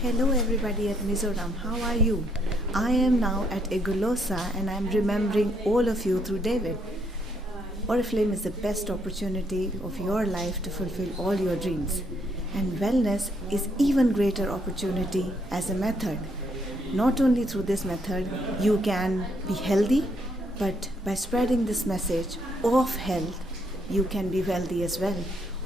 Hello everybody at Mizoram, how are you? I am now at Igelosa and I am remembering all of you through David. Oriflame is the best opportunity of your life to fulfill all your dreams. And wellness is even greater opportunity as a method. Not only through this method you can be healthy, but by spreading this message of health, you can be wealthy as well.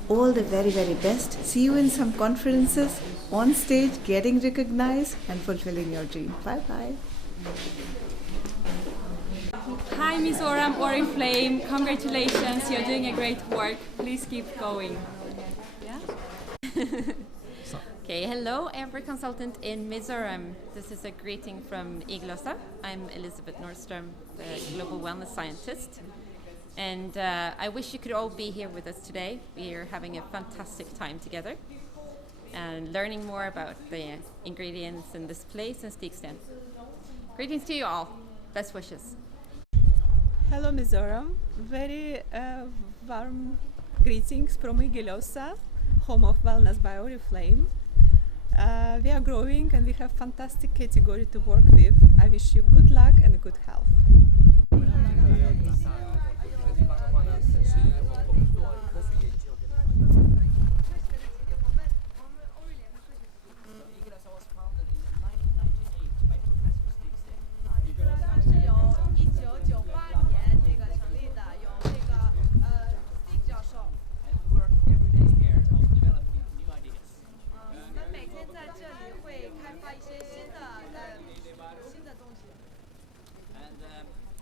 All the very, very best. See you in some conferences, on stage, getting recognized and fulfilling your dream. Bye-bye. Hi Mizoram, Oriflame. Congratulations, you're doing a great work. Please keep going. Yeah? Okay, hello every consultant in Mizoram. This is a greeting from Igelosa. I'm Elizabeth Nordstrom, the Global Wellness Scientist. And I wish you could all be here with us today. We are having a fantastic time together and learning more about the ingredients in this place in Stigsten. Greetings to you all. Best wishes. Hello Mizoram, very warm greetings from Igelosa, home of Wellness by Oriflame. We are growing and we have fantastic category to work with. I wish you good luck and good health.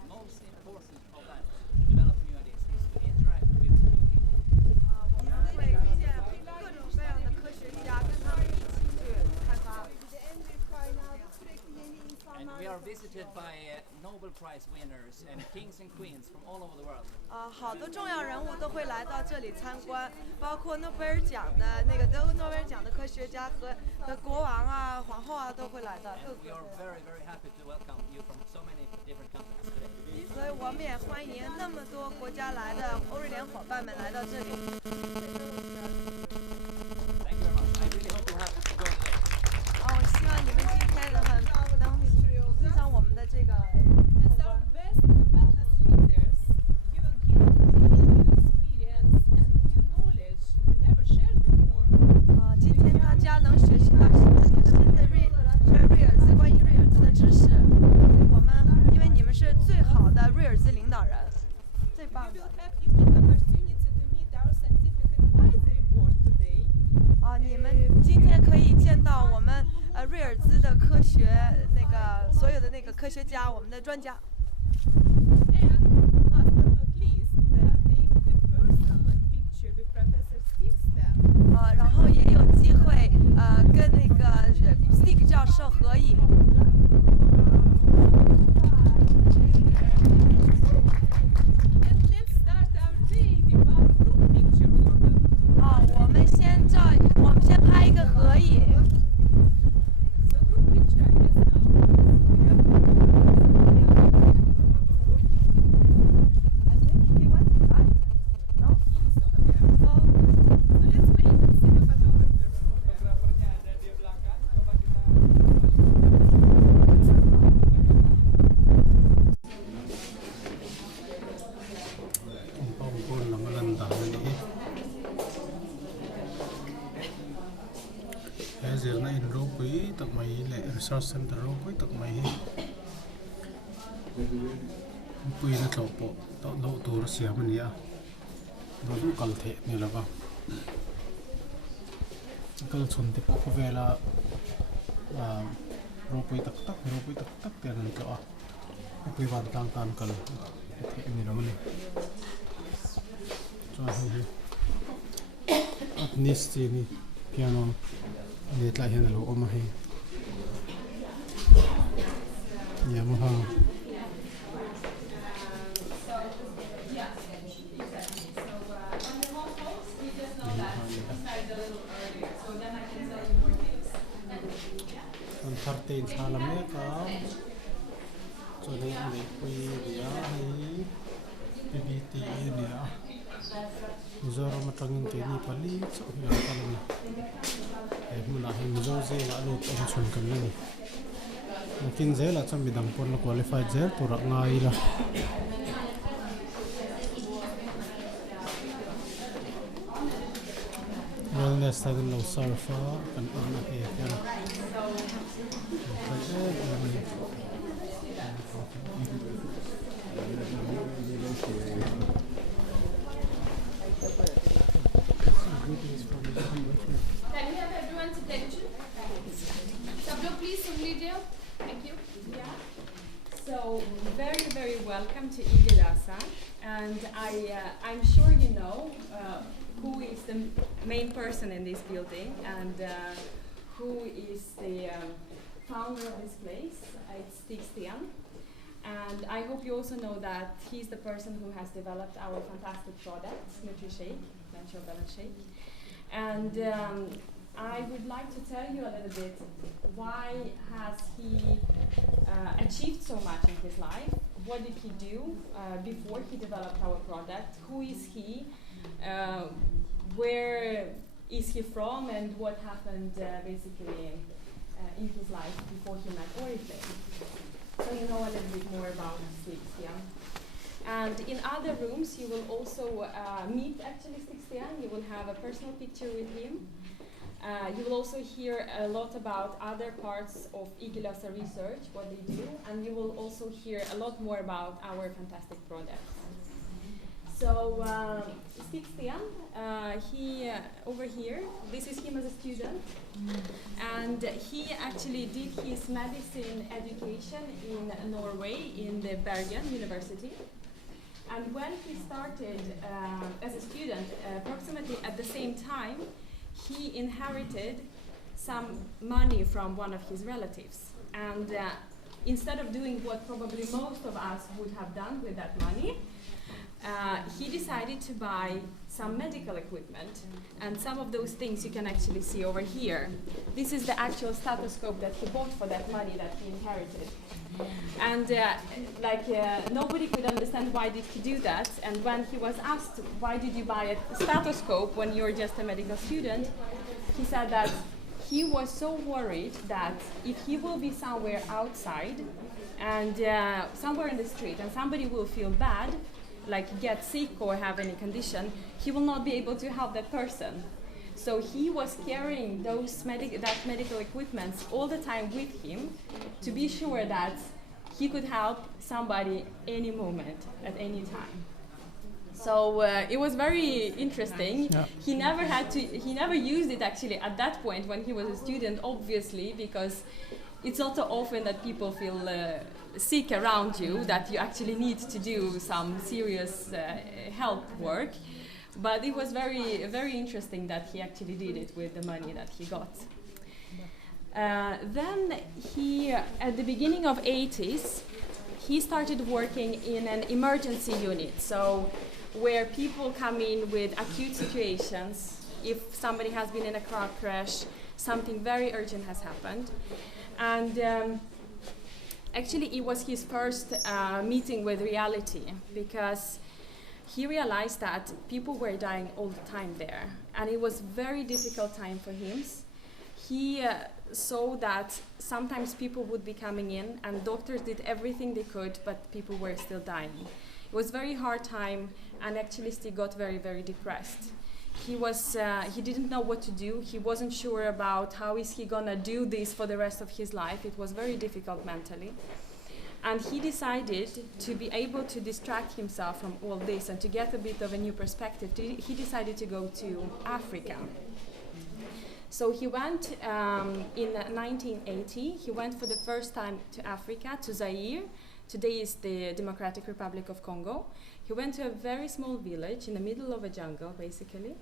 Most important of that, develop new ideas, is to interact with new people. And we are visited by Nobel Prize winners and kings and queens from all over the world. 好多重要人物都会来到这里参观，包括诺贝尔奖的得过诺贝尔奖的科学家和国王啊、皇后啊都会来到。And we are very, very happy to welcome you from so many different countries today. 所以我们也欢迎那么多国家来的欧瑞联伙伴们来到这里。Thank you very much. I really hope you have a good day. 我希望你们今天能欣赏我们的这个。As our best wellness leaders, you will get new experience and new knowledge we never shared before. 今天大家能学习到新的瑞尔兹关于瑞尔兹的知识。我们因为你们是最好的瑞尔兹领导人，最棒 You 的。 will have unique opportunity to meet our scientific advisory board today. 你们今天可以见到我们瑞尔兹的科学所有的科学家，我们的专家。And last but not least, take a personal picture with Professor Stigsten. 然后也有机会跟Stig 教授合影。And let's start our day with our group picture photo. 我们先拍一个合影。 So group picture I guess now. I think he went inside. No? He's over there. So let's wait and see the photographer. ป้องคนหลังลันดานี่เฮเซอร์น่าอินโรกุยตักไม่เล่ research center โรกุยตักไม่กุยนั่นเราปะตักโลตัวรัสเซียมันเนี่ยโดนกัลเทนี่แหละก็กัลชนที่ปะเขาเวลาโรกุยตักเปลี่ยนนั่นก็กุยวันต่างๆกันเทนี่แหละมันนี่จ้าเฮ้ยอันนี้สินี่เพียงน้องเด็ดหลายเห็นแล้วออกมาให้อย่ามาฟังมันทัดเต็นชาละเมฆครับจนนี้เด็กคุยเดี๋ยวให้ PPT เนี่ย Mizoram matangin ke ni pali so ya kalani. Muna hin mizoze la lut ang chun kan ni. Nakin zela cham bidang pon la qualified zel pura ngai la. Wellness tagan lo surfa kan ana he kan. Can we have everyone's attention? Sablo, please, Sunlidia. Thank you. Yeah. So, very, very welcome to Igelosa. And I'm sure you know who is the main person in this building and who is the founder of this place. It's Stig Sten. And I hope you also know that he's the person who has developed our fantastic product, NutriShake, Natural Balance Shake. And I would like to tell you a little bit why has he achieved so much in his life, what did he do before he developed our product, who is he, where is he from, and what happened basically in his life before he met Oriflame. So you know a little bit more about Stig Sten. And in other rooms you will also meet actually Stig Sten. You will have a personal picture with him. You will also hear a lot about other parts of Igelosa research, what they do, and you will also hear a lot more about our fantastic products. So Stig Sten, he over here, this is him as a student, and he actually did his medicine education in Norway, in the Bergen University. And when he started as a student, approximately at the same time, he inherited some money from one of his relatives. And instead of doing what probably most of us would have done with that money, he decided to buy some medical equipment, and some of those things you can actually see over here. This is the actual stethoscope that he bought for that money that he inherited. And nobody could understand why did he do that, and when he was asked why did you buy a stethoscope when you're just a medical student, he said that he was so worried that if he will be somewhere outside and somewhere in the street and somebody will feel bad, like get sick or have any condition, he will not be able to help that person. So he was carrying those medical equipment all the time with him to be sure that he could help somebody any moment, at any time. So it was very interesting. Yeah. He never used it actually at that point when he was a student, obviously, because it's not so often that people feel sick around you that you actually need to do some serious help work. But it was very, very interesting that he actually did it with the money that he got. Then he, at the beginning of 80s, he started working in an emergency unit. So where people come in with acute situations, if somebody has been in a car crash, something very urgent has happened. And actually it was his first meeting with reality, because he realized that people were dying all the time there, and it was a very difficult time for him. He saw that sometimes people would be coming in and doctors did everything they could, but people were still dying. It was a very hard time, and actually he got very, very depressed. He didn't know what to do. He wasn't sure about how is he gonna do this for the rest of his life. It was very difficult mentally. And he decided to be able to distract himself from all this and to get a bit of a new perspective. He decided to go to Africa. So he went in 1980. He went for the first time to Africa, to Zaire. Today is the Democratic Republic of Congo. He went to a very small village in the middle of a jungle, basically.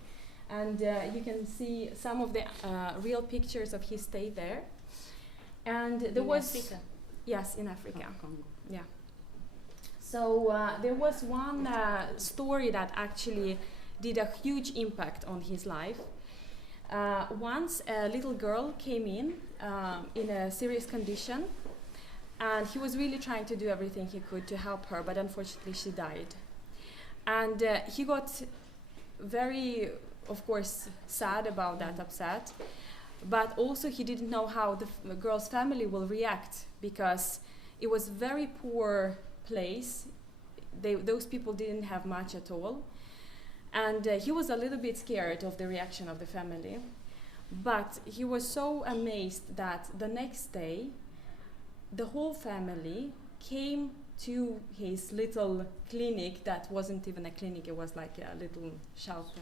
And you can see some of the real pictures of his stay there. And there was... Africa? Yes, in Africa. Congo. Yeah. So there was one story that actually did a huge impact on his life. Once a little girl came in a serious condition, and he was really trying to do everything he could to help her, but unfortunately she died. And he got very, of course, sad about that, upset. But also he didn't know how the girl's family will react, because it was very poor place. Those people didn't have much at all. And he was a little bit scared of the reaction of the family. But he was so amazed that the next day, the whole family came to his little clinic that wasn't even a clinic, it was like a little shelter.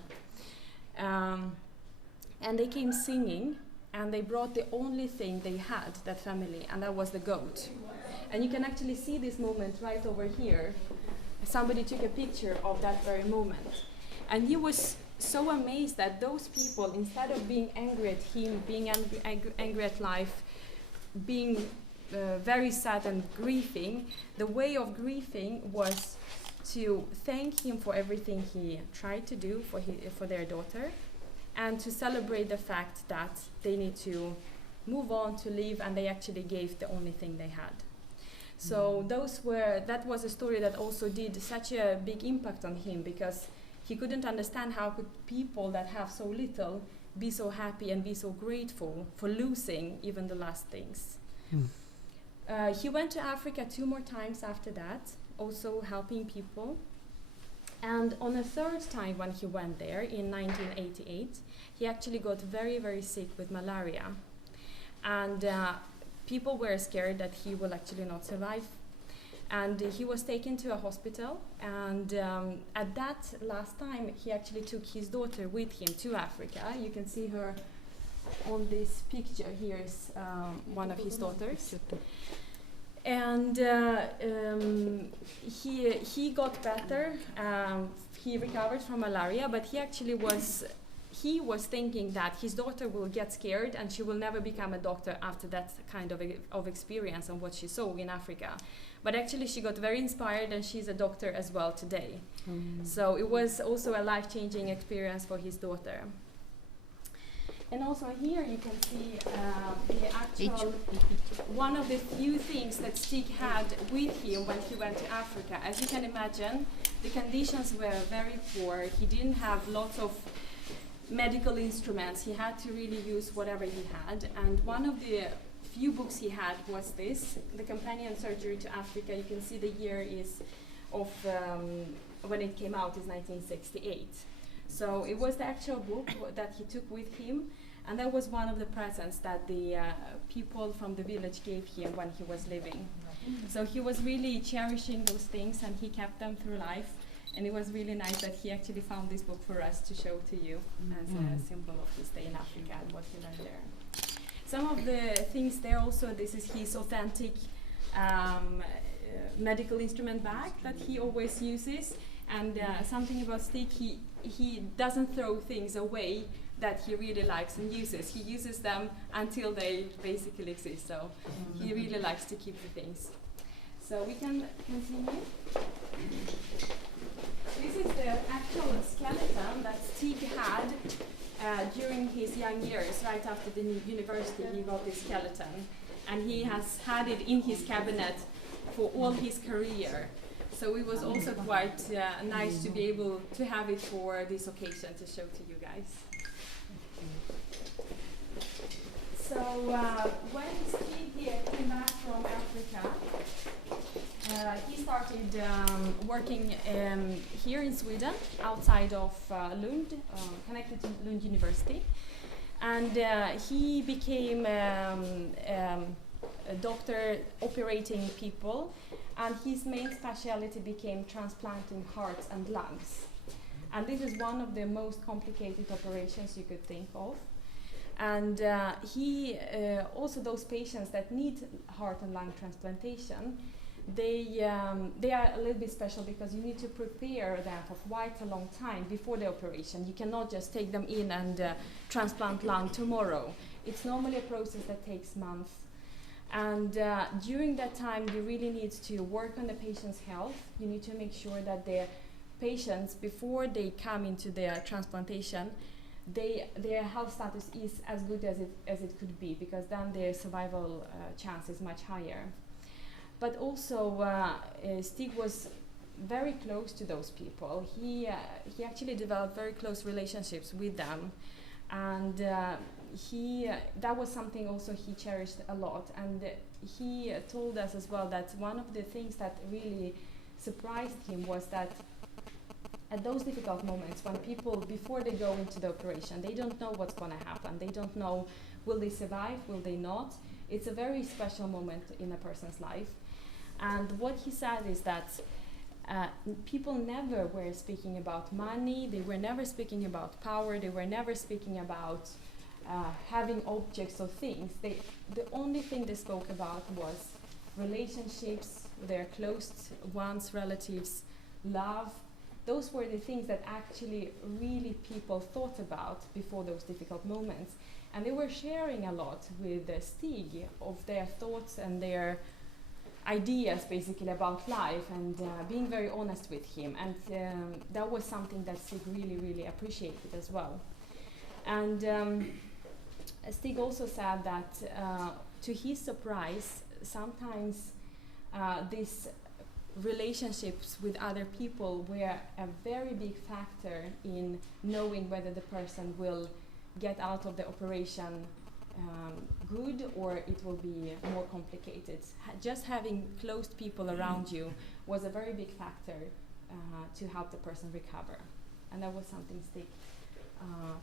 And they came singing, and they brought the only thing they had, that family, and that was the goat. And you can actually see this moment right over here. Somebody took a picture of that very moment. And he was so amazed that those people, instead of being angry at him, being angry at life, being very sad and grieving, the way of grieving was to thank him for everything he tried to do for their daughter, and to celebrate the fact that they need to move on, to live, and they actually gave the only thing they had. So that was a story that also did such a big impact on him, because he couldn't understand how could people that have so little be so happy and be so grateful for losing even the last things. He went to Africa 2 more times after that, also helping people. And on a third time when he went there in 1988, he actually got very, very sick with malaria. And people were scared that he will actually not survive. And he was taken to a hospital, and at that last time he actually took his daughter with him to Africa. You can see her on this picture. Here is one of his daughters. And he got better, he recovered from malaria, but he was thinking that his daughter will get scared and she will never become a doctor after that kind of experience and what she saw in Africa. But actually she got very inspired, and she's a doctor as well today. So it was also a life-changing experience for his daughter. And also here you can see the actual, one of the few things that Stig had with him when he went to Africa. As you can imagine, the conditions were very poor. He didn't have lots of medical instruments. He had to really use whatever he had. And one of the few books he had was this, The Companion Surgery to Africa. You can see the year is of when it came out is 1968. So it was the actual book that he took with him, and that was one of the presents that the people from the village gave him when he was living. So he was really cherishing those things, and he kept them through life. And it was really nice that he actually found this book for us to show to you as a symbol of his stay in Africa and what he learned there. Some of the things there also, this is his authentic medical instrument bag that he always uses. And something about Stig, he doesn't throw things away that he really likes and uses. He uses them until they basically exist. So he really likes to keep the things. So we can continue. This is the actual skeleton that Stig had during his young years. Right after the university, he got this skeleton. And he has had it in his cabinet for all his career. So it was also quite nice to be able to have it for this occasion to show to you guys. So when Stig came back from Africa, he started working here in Sweden, outside of Lund, connected to Lund University. And he became a doctor operating people. And his main specialty became transplanting hearts and lungs. And this is one of the most complicated operations you could think of. And he also, those patients that need heart and lung transplantation, they are a little bit special because you need to prepare them for quite a long time before the operation. You cannot just take them in and transplant lung tomorrow. It's normally a process that takes months. And during that time, you really need to work on the patient's health. You need to make sure that the patients, before they come into their transplantation, their health status is as good as it could be, because then their survival chance is much higher. But also, Stig was very close to those people. He actually developed very close relationships with them, and that was something also he cherished a lot. And he told us as well that one of the things that really surprised him was that at those difficult moments when people, before they go into the operation, they don't know what's going to happen. They don't know, will they survive, will they not? It's a very special moment in a person's life. And what he said is that people never were speaking about money, they were never speaking about power, they were never speaking about having objects or things. The only thing they spoke about was relationships, their close ones, relatives, love. Those were the things that actually really people thought about before those difficult moments. And they were sharing a lot with Stig of their thoughts and their ideas basically about life, and being very honest with him. And that was something that Stig really, really appreciated as well. And Stig also said that to his surprise, sometimes these relationships with other people were a very big factor in knowing whether the person will get out of the operation good or it will be more complicated. Just having close people around you was a very big factor to help the person recover. And that was something Stig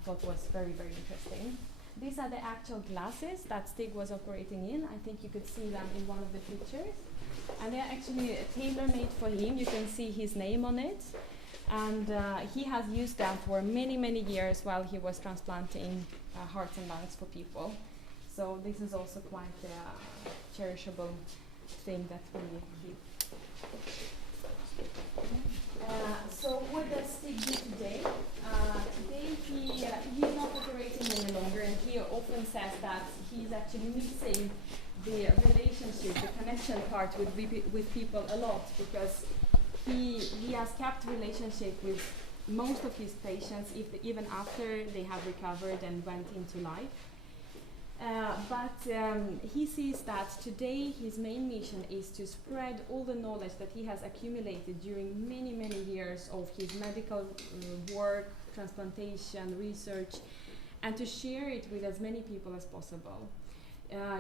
thought was very, very interesting. These are the actual glasses that Stig was operating in. I think you could see them in one of the pictures. And they're actually tailor-made for him. You can see his name on it. And he has used them for many, many years while he was transplanting hearts and lungs for people. So this is also quite a cherishable thing that we keep. So what does Stig do today? Today he's not operating any longer, and he often says that he's actually missing the relationship, the connection part with people a lot, because he has kept relationship with most of his patients even after they have recovered and went into life. But he sees that today his main mission is to spread all the knowledge that he has accumulated during many, many years of his medical work, transplantation, research, and to share it with as many people as possible.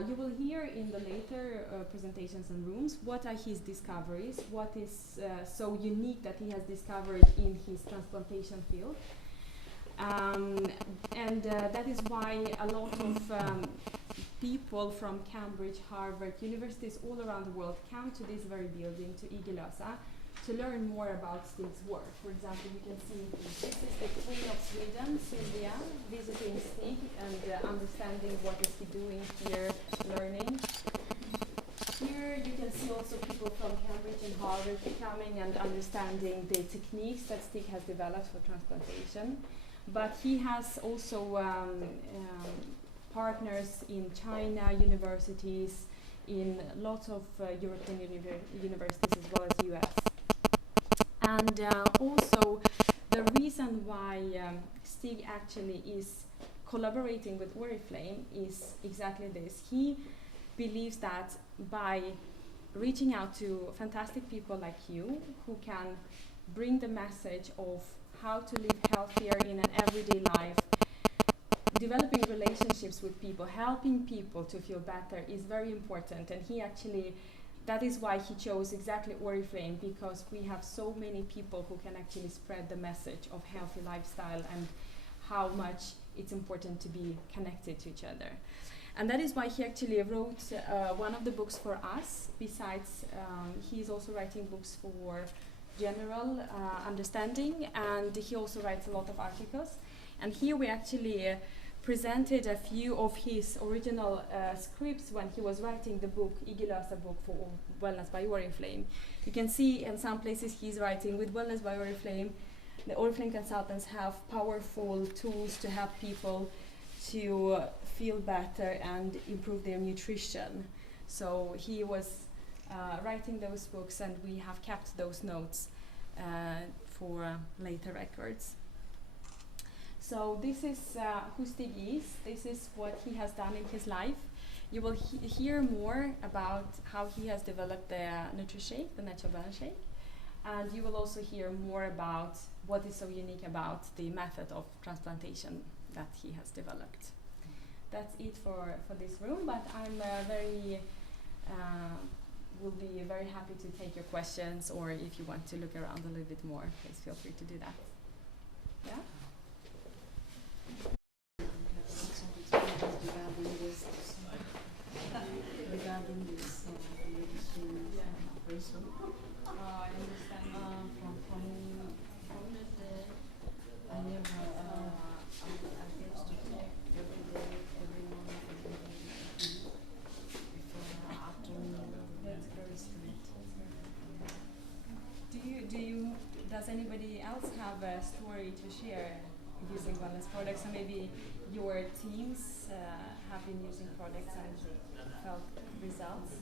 You will hear in the later presentations and rooms what are his discoveries, what is so unique that he has discovered in his transplantation field. And that is why a lot of people from Cambridge, Harvard, universities all around the world come to this very building, to Igelosa, to learn more about Stig's work. For example, you can see this is the Queen of Sweden, Sylvia, visiting Stig and understanding what is he doing here, learning. Here you can see also people from Cambridge and Harvard coming and understanding the techniques that Stig has developed for transplantation. But he has also partners in China, universities, in lots of European universities as well as US. And also the reason why Stig actually is collaborating with Oriflame is exactly this. He believes that by reaching out to fantastic people like you who can bring the message of how to live healthier in an everyday life, developing relationships with people, helping people to feel better is very important. And he actually, that is why he chose exactly Oriflame, because we have so many people who can actually spread the message of healthy lifestyle and how much it's important to be connected to each other. And that is why he actually wrote one of the books for us. Besides, he's also writing books for general understanding, and he also writes a lot of articles. And here we actually presented a few of his original scripts when he was writing the book, Igelosa book for Wellness by Oriflame. You can see in some places he's writing, with Wellness by Oriflame, the Oriflame consultants have powerful tools to help people to feel better and improve their nutrition. So he was writing those books, and we have kept those notes for later records. So this is who Stig is. This is what he has done in his life. You will hear more about how he has developed the NutriShake, the natural balance shake. And you will also hear more about what is so unique about the method of transplantation that he has developed. That's it for this room, but I'm will be very happy to take your questions, or if you want to look around a little bit more, please feel free to do that. Yeah? Regarding this medicine operation, I understand. from that I never I get to take every day, every morning, every day, before afternoon. That's very sweet. Does anybody else have a story to share using wellness products? And maybe your teams have been using products and felt results?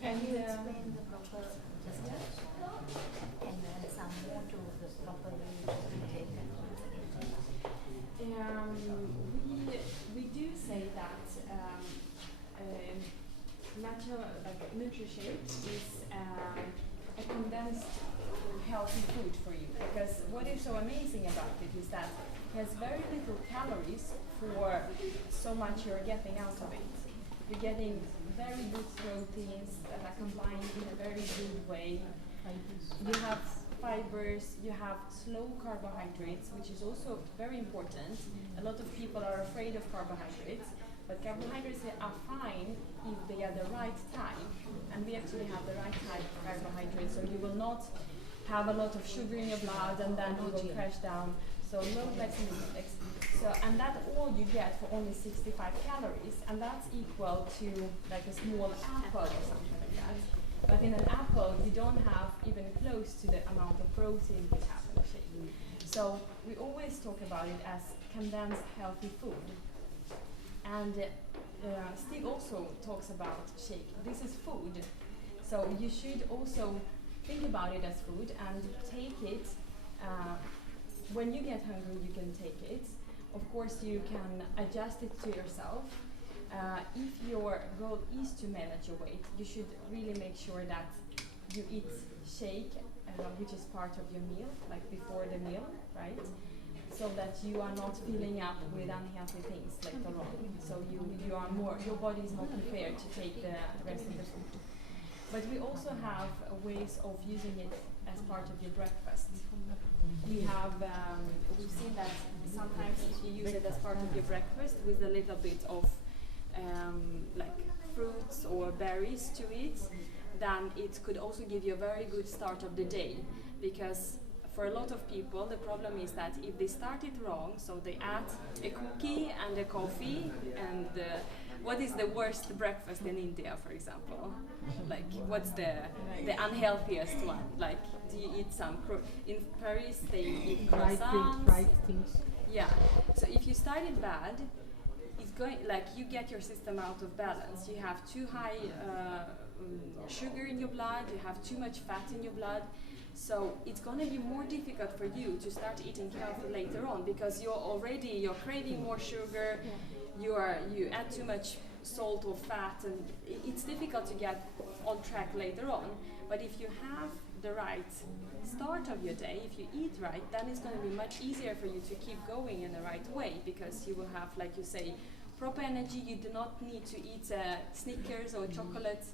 Can you explain the proper dosage and then some more to the proper way to take it? We do say that natural, like NutriShake, is a condensed healthy food for you, because what is so amazing about it is that it has very little calories for so much you're getting out of it. You're getting very good proteins that are combined in a very good way. You have fibers, you have slow carbohydrates, which is also very important. A lot of people are afraid of carbohydrates, but carbohydrates are fine if they are the right type, and we actually have the right type of carbohydrates, so you will not have a lot of sugar in your blood and then you will crash down. So low glycemic, and that all you get for only 65 calories, and that's equal to like a small apple or something like that. But in an apple, you don't have even close to the amount of protein we have in a shake. So we always talk about it as condensed healthy food. And Stig also talks about shake. This is food. So you should also think about it as food and take it. When you get hungry, you can take it. Of course, you can adjust it to yourself. If your goal is to manage your weight, you should really make sure that you eat shake, which is part of your meal, like before the meal, right? So that you are not filling up with unhealthy things later on. So you are more, your body is more prepared to take the rest of the food. But we also have ways of using it as part of your breakfast. We have, we've seen that sometimes if you use it as part of your breakfast with a little bit of like fruits or berries to it, then it could also give you a very good start of the day. Because for a lot of people, the problem is that if they start it wrong, so they add a cookie and a coffee, and what is the worst breakfast in India, for example? Like, what's the unhealthiest one? Like, do you eat some in Paris they eat croissants? Fried things. Yeah. So if you start it bad, it's going like you get your system out of balance. You have too high sugar in your blood. You have too much fat in your blood. So it's going to be more difficult for you to start eating healthy later on, because you're craving more sugar. You add too much salt or fat, and it's difficult to get on track later on. But if you have the right start of your day, if you eat right, then it's going to be much easier for you to keep going in the right way, because you will have, like you say, proper energy. You do not need to eat Snickers or chocolate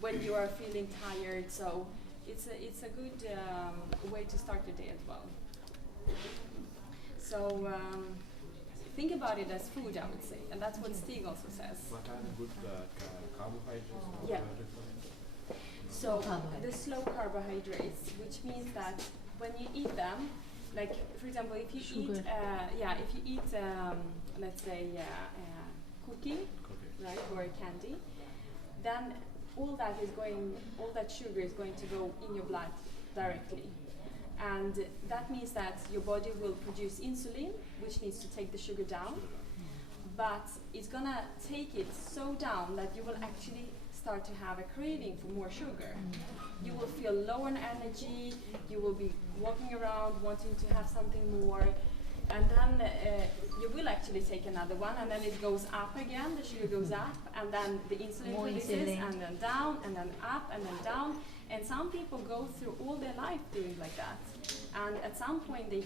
when you are feeling tired. So it's a good way to start your day as well. So think about it as food, I would say, and that's what Stig also says. What are the good carbohydrates? Yeah. So the slow carbohydrates, which means that when you eat them, like for example, if you eat let's say cookie, right, or a candy, then all that sugar is going to go in your blood directly. And that means that your body will produce insulin, which needs to take the sugar down, but it's gonna take it so down that you will actually start to have a craving for more sugar. You will feel low on energy, you will be walking around wanting to have something more, And then you will actually take another one, and then it goes up again, the sugar goes up, and then the insulin More releases, insulin. and then down, and then up, and then down. And some people go through all their life doing like that. And at some point they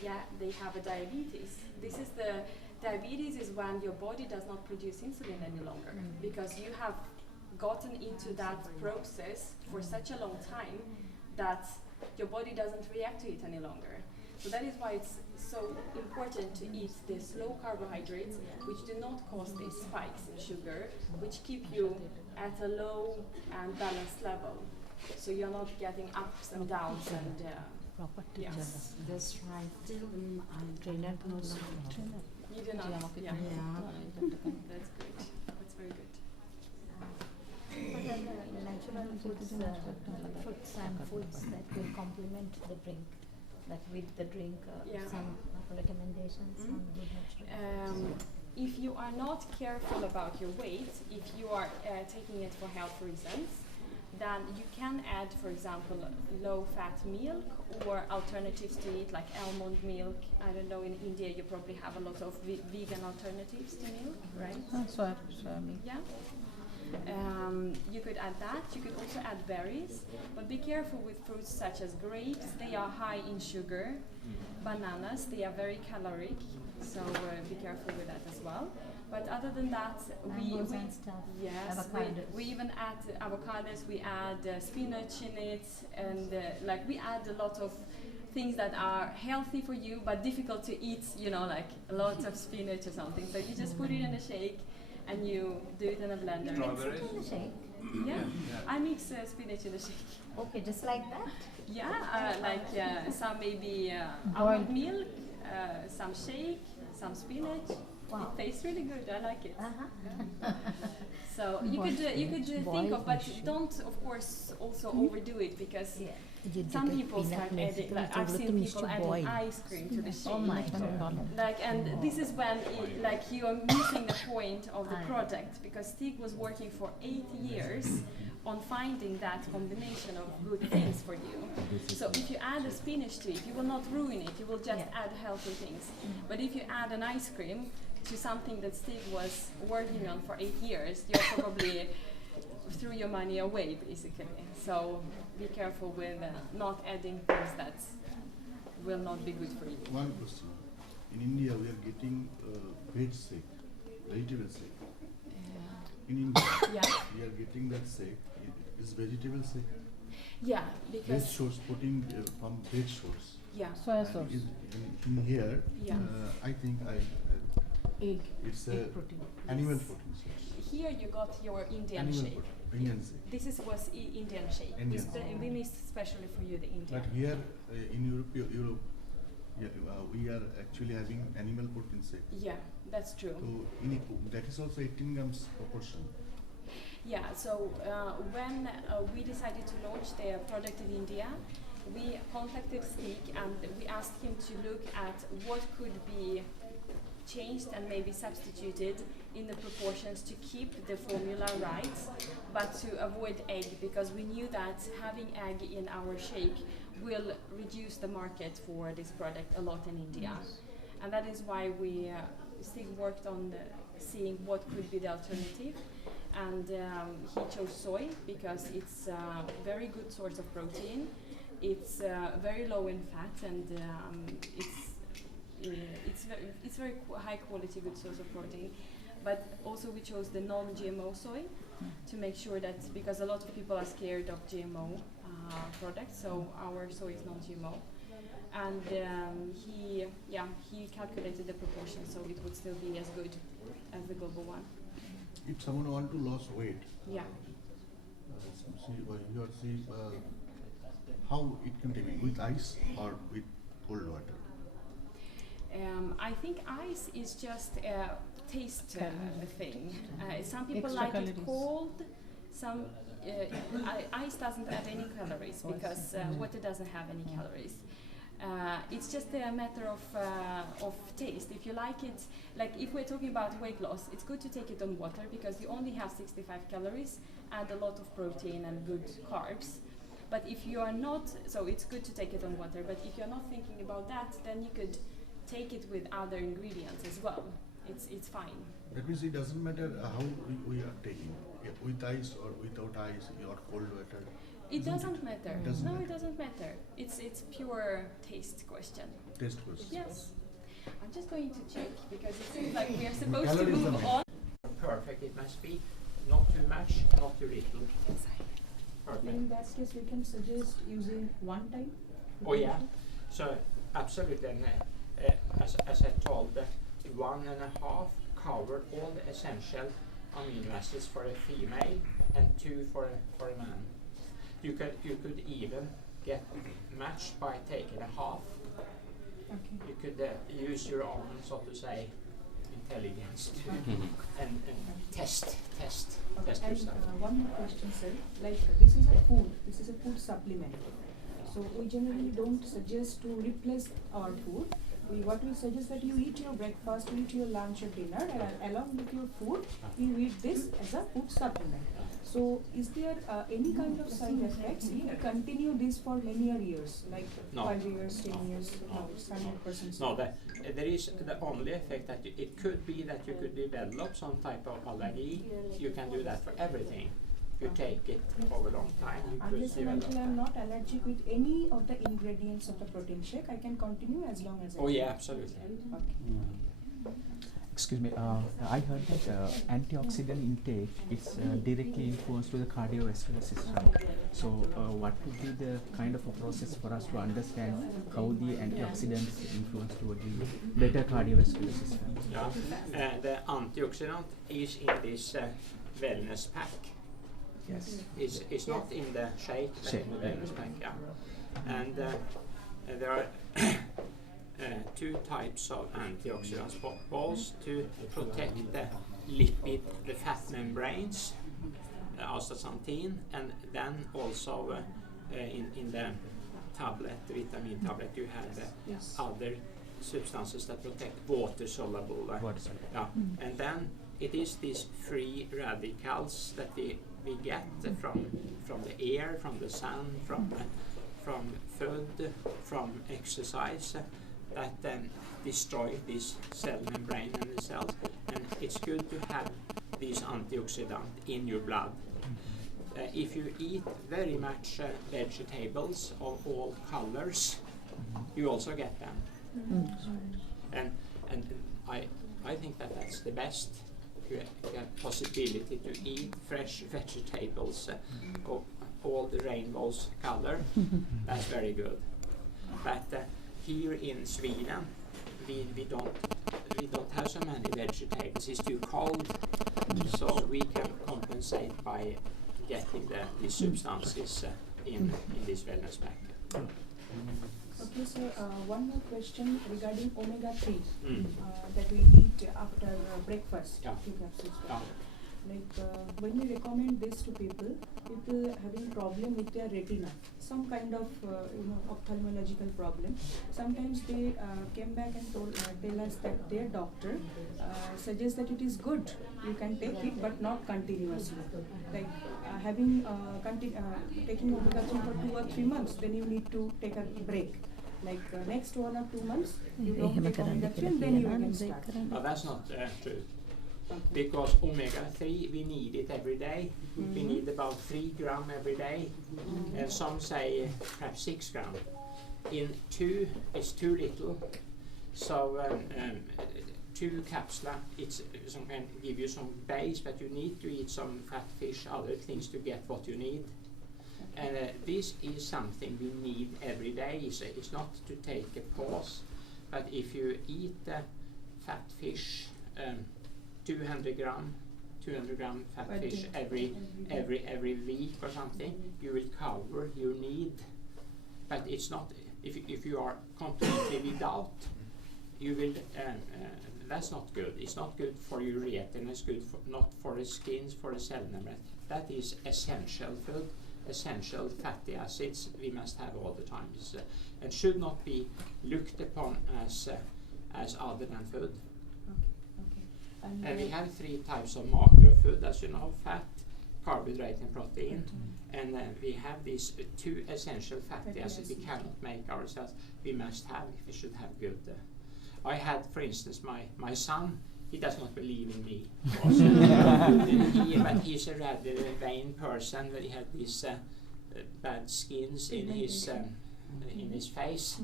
have a diabetes. This is the diabetes is when your body does not produce insulin any longer, because you have gotten into that process for such a long time that your body doesn't react to it any longer. So that is why it's so important to eat the slow carbohydrates, which do not cause these spikes in sugar, which keep you at a low and balanced level. So you're not getting ups and downs and yes. That's right. I trainer knows. You do not. Yeah. That's good. That's very good. What are the natural foods, fruits and foods that will complement the drink? Like with the drink, some recommendations on good natural If you are not careful about your weight, if you are taking it for health reasons, then you can add, for example, low-fat milk or alternatives to it, like almond milk. I don't know, in India you probably have a lot of vegan alternatives to milk, right? Soya milk. Yeah. You could add that. You could also add berries, but be careful with fruits such as grapes. They are high in sugar. Bananas, they are very caloric, so be careful with that as well. But other than that, we even add avocados. We add spinach in it, and like we add a lot of things that are healthy for you but difficult to eat. You know, like a lot of spinach or something. So you just put it in a shake, and you do it in a blender. Strawberries? In a shake? Yeah, I mix spinach in a shake. Okay, just like that? Yeah, some maybe almond milk, some shake, some spinach. Wow. It tastes really good. I like it. Yeah. So you could think of, but don't of course also overdo it, because some people start adding. Like I've seen people adding ice cream to the shake. Oh my God. Like, and this is when you are missing the point of the product, because Stig was working for 8 years on finding that combination of good things for you. So if you add a spinach to it, you will not ruin it. You will just add healthy things. But if you add an ice cream to something that Stig was working on for 8 years, you probably threw your money away, basically. So be careful with not adding things that will not be good for you. One question. In India, we are getting veg shake, vegetable shake. In India, we are getting that shake. Is vegetable shake? Yeah, because veg source, protein from veg source. Yeah. Soya sauce. In here, I think Egg. it's protein. Animal protein source. Here you got your Indian Animal shake. Indian shake. This was Indian shake. We missed especially for you the Indian. But here in Europe, we are actually having animal protein shake. Yeah, that's true. So that is also 18 grams proportion. Yeah, so when we decided to launch the product in India, we contacted Stig and we asked him to look at what could be changed and maybe substituted in the proportions to keep the formula right, but to avoid egg, because we knew that having egg in our shake will reduce the market for this product a lot in India. And that is why we Stig worked on seeing what could be the alternative. And he chose soy because it's a very good source of protein. It's very low in fat, and it's very high quality, good source of protein. But also we chose the non-GMO soy to make sure that, because a lot of people are scared of GMO products, so our soy is non-GMO. And he calculated the proportion so it would still be as good as the global one. If someone want to lose weight, how it can take it, with ice or with cold water? I think ice is just a taste thing. Some people like it cold. Some ice doesn't add any calories because water doesn't have any calories. It's just a matter of taste. If you like it, like if we're talking about weight loss, it's good to take it on water because you only have 65 calories and a lot of protein and good carbs. But if you are not, so it's good to take it on water. But if you're not thinking about that, then you could take it with other ingredients as well. It's fine. That means it doesn't matter how we are taking, with ice or without ice or cold water. It doesn't matter. It doesn't no, matter. it doesn't matter. It's pure taste question. Taste question. Yes. I'm just going to check because it seems like we are supposed to Calories move are on. Perfect. It must be not too much, not too little. Perfect. In that case, we can suggest using one time. Oh yeah. So absolutely. And, as I told, 1.5 cover all the essential amino acids for a female and 2 for a man. You could even get matched by taking a half. Okay. You could use your own, so to say, intelligence to and test And yourself. one more question, sir. Like this is a food supplement. So we generally don't suggest to replace our food. What we suggest that you eat your breakfast, you eat your lunch or dinner, and along with your food, you eat this as a food supplement. So is there any kind of side effects if you continue this for many years, like No. 5 years, 10 years? No, it's 100%. No, there is the only effect that it could be that you could develop some type of allergy. You can do that for everything. You take it for a long time. You could Unless and develop until I'm not allergic with any of the ingredients of the protein shake, I can continue as long as I Oh can. yeah, absolutely. Okay. Excuse me, I heard that antioxidant intake is directly influenced to the cardiovascular system. So what would be the kind of a process for us to understand how the antioxidants influence toward the better cardiovascular system? Yeah, the antioxidant is in this wellness pack. Yes. It's not in the shake, but in the wellness pack. Yeah. And there are 2 types of antioxidants, both to protect the lipid, the fat membranes, astaxanthin, and then also in the tablet, the vitamin tablet, you have the other substances that protect water-soluble. Yeah. And then it is these free radicals that we get from the air, from the sun, from food, from exercise, that destroy this cell membrane and the cells. And it's good to have these antioxidants in your blood. If you eat very much vegetables of all colors, you also get them. And I think that's the best possibility to eat fresh vegetables of all the rainbow's color. That's very good. But here in Sweden, we don't have so many vegetables. It's too cold, so we can compensate by getting these substances in this wellness pack. Okay, so one more question regarding omega-3 Mm. that we eat after breakfast. Yeah. 2 capsules per Yeah. day. Like when we recommend this to people having problem with their retina, some kind of ophthalmological problem. Sometimes they came back and tell us that their doctor suggests that it is good, you can take it, but not continuously. Like taking omega-3 for 2 or 3 months, then you need to take a break. Like next 1 or 2 months, you don't take omega-3 and then you again start. No, that's not true. Because omega-3, we need it every day. We need about 3 grams every day, and some say perhaps 6 grams. In 2, it's too little. So 2 capsules, can give you some base, but you need to eat some fat fish, other things to get what you need. And this is something we need every day. It's not to take a pause, but if you eat fat fish, 200 gram fat fish every week or something, you will cover your need. But it's not, if you are completely without, you will that's not good. It's not good for your retina. It's good not for the skin, for the cell membrane. That is essential food, essential fatty acids we must have all the time, and should not be looked upon as other than food. And we have 3 types of macro food, as you know: fat, carbohydrate, and protein. And we have these 2 essential fatty acids we cannot make ourselves. We must have if we should have good. I had, for instance, my son. He does not believe in me. But he's a rather vain person. He had these bad skins in his face,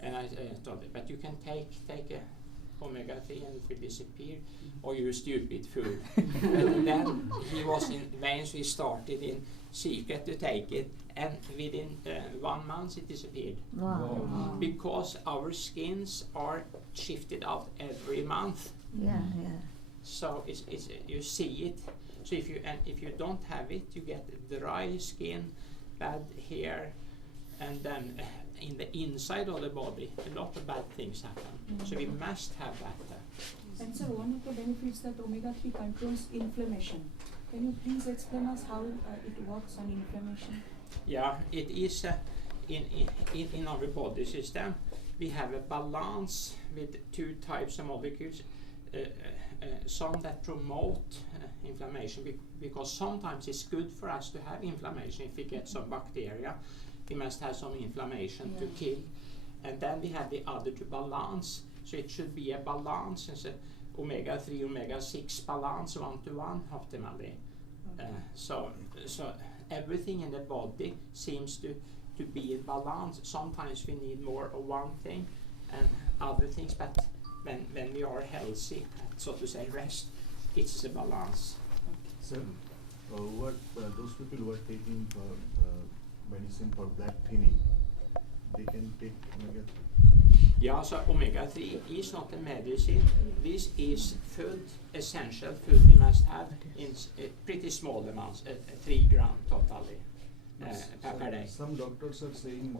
and I told him, but you can take a omega-3 and it will disappear, or you're a stupid fool. And then he was in vain, so he started in secret to take it, and within 1 month it disappeared. Wow. Because our skins are shifted out every month. Yeah. So it's you see it. So if you don't have it, you get dry skin, bad hair, and then in the inside of the body, a lot of bad things happen. So we must have that. And so one of the benefits that omega-3 controls inflammation. Can you please explain us how it works on inflammation? Yeah, it is in our body system. We have a balance with two types of molecules. Some that promote inflammation, because sometimes it's good for us to have inflammation. If we get some bacteria, we must have some inflammation to kill. And then we have the other to balance. So it should be a balance, it's a omega-3, omega-6 balance 1-to-1 optimally. So everything in the body seems to be in balance. Sometimes we need more of one thing and other things, but when we are healthy, so to say, rest, it's a balance. Sir, what those people who are taking medicine for black thinning, they can take omega-3? Yeah, so omega-3 is not a medicine. This is food, essential food we must have in pretty small amounts, 3 grams totally per day. Some doctors are saying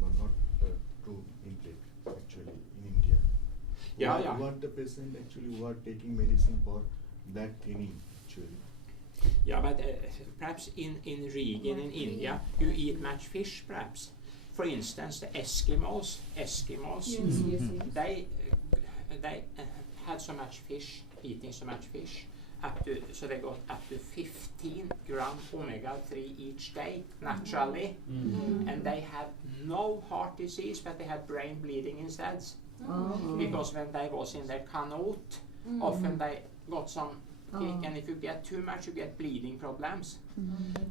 but not true intake actually in India. What the patient actually who are taking medicine for black thinning actually. Yeah, but perhaps in region in India, you eat much fish perhaps. For instance, the Eskimos, they had so much fish, eating so much fish, so they got up to 15 grams omega-3 each day, naturally. And they had no heart disease, but they had brain bleeding instead. Because when they was in their canoe, often they got some kick, and if you get too much, you get bleeding problems.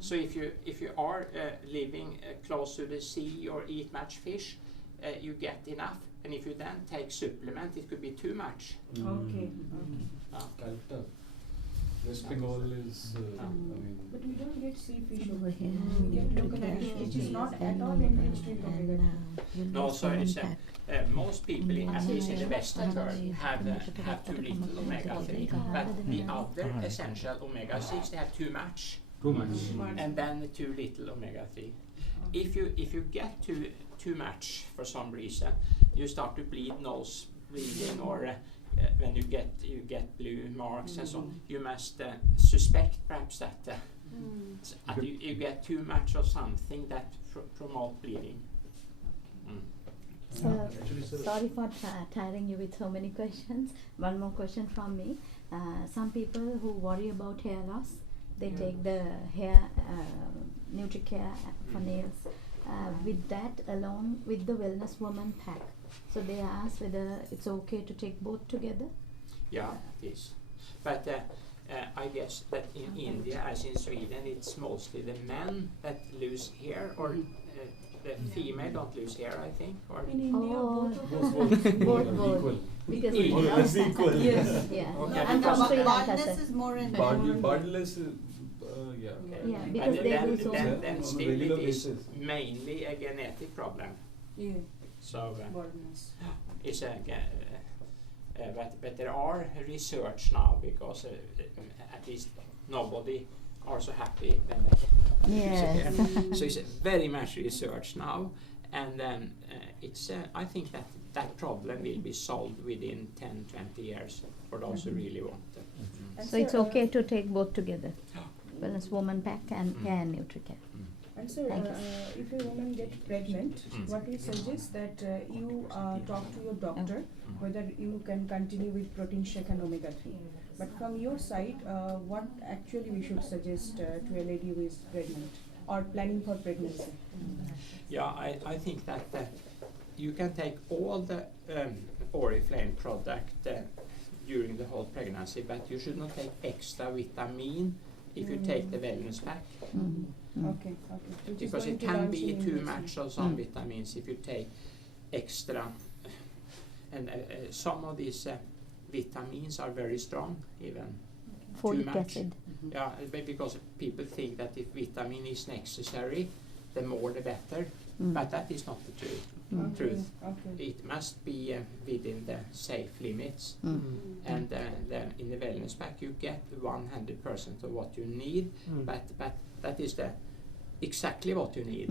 So if you are living close to the sea or eat much fish, you get enough. And if you then take supplement, it could be too much. Calcutta. West Bengal is, But we don't get sea fish over here. We get local fish, which is not at all enriched with omega-3. No, so it's most people, at least in the Western world, have too little omega-3, but the other essential omega-6, they have too much. And then too little omega-3. If you get too much for some reason, you start to bleed, nose bleeding, or when you get blue marks and so on, you must suspect perhaps that you get too much of something that promote bleeding. So, sorry for tiring you with so many questions. One more question from me. Some people who worry about hair loss, they take the hair NutriCare for nails. With that, along with the Wellness Woman pack. So they ask whether it's okay to take both together. Yeah, it is. But I guess that in India, as in Sweden, it's mostly the men that lose hair, or the female don't lose hair, I think. Or in India, both. Because it's equal. Yes. Yeah. Okay, And baldness is more in Baldness is, yeah, because they do so then still it is mainly a genetic problem. Yeah. So Baldness. it's but there are research now, because at least nobody are so happy when they use it. So it's very much research now, and then it's I think that problem will be solved within 10-20 years for those who really want it. So it's okay to take both together. Wellness Woman pack and hair NutriCare. And so, if a woman gets pregnant, what we suggest that you talk to your doctor whether you can continue with protein shake and omega-3. But from your side, what actually we should suggest to a lady who is pregnant or planning for pregnancy? Yeah, I think that you can take all the Oriflame product during the whole pregnancy, but you should not take extra vitamin if you take the wellness pack. Okay. Because it can be too much of some vitamins if you take extra. And some of these vitamins are very strong, even too Folic much. acid. Yeah, because people think that if vitamin is necessary, the more the better. But that is not the truth. Okay. It must be within the safe limits. And in the wellness pack you get 100% of what you need, but that is exactly what you need.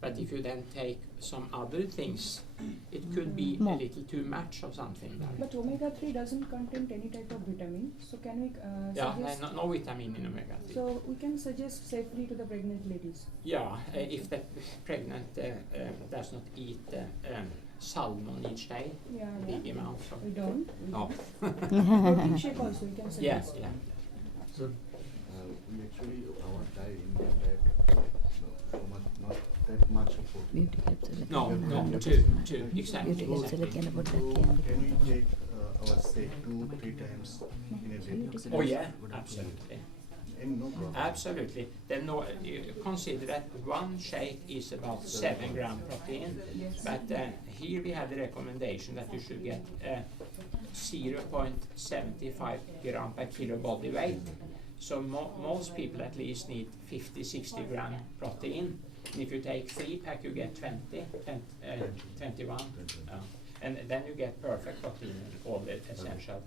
But if you then take some other things, it could be a little too much of something. But omega-3 doesn't contain any type of vitamin, so can we suggest? No vitamin in omega-3. So we can suggest safely to the pregnant ladies. Yeah, if the pregnant does not eat salmon each day, big amount. So We don't? No. Protein shake also we can suggest. Yeah. So we actually, our diet, Indian diet, not that much of protein. No, two, exactly. Can we take our say 2-3 times in a day? Oh yeah, absolutely. And no problem. Absolutely. Then you consider that one shake is about 7 gram protein, but here we have the recommendation that you should get 0.75 gram per kilo body weight. So most people at least need 50-60 gram protein. And if you take 3 pack, you get 21. And then you get perfect protein and all the essential.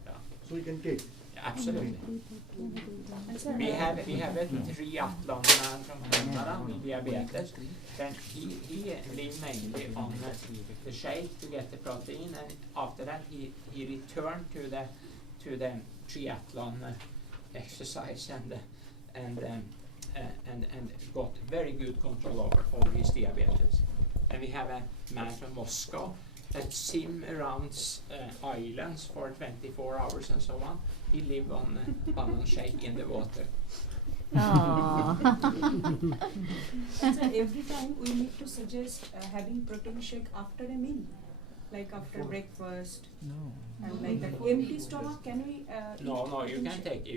So we can take. Absolutely. We have a triathlon man from Canada with diabetes. Then he lived mainly on the shake to get the protein, and after that he returned to the triathlon exercise and got very good control over his diabetes. And we have a man from Moscow that swim around islands for 24 hours and so on. He lived on banana shake in the water. So every time we need to suggest having protein shake after a meal, like after breakfast. No. And like that empty stomach, can we? No, you can take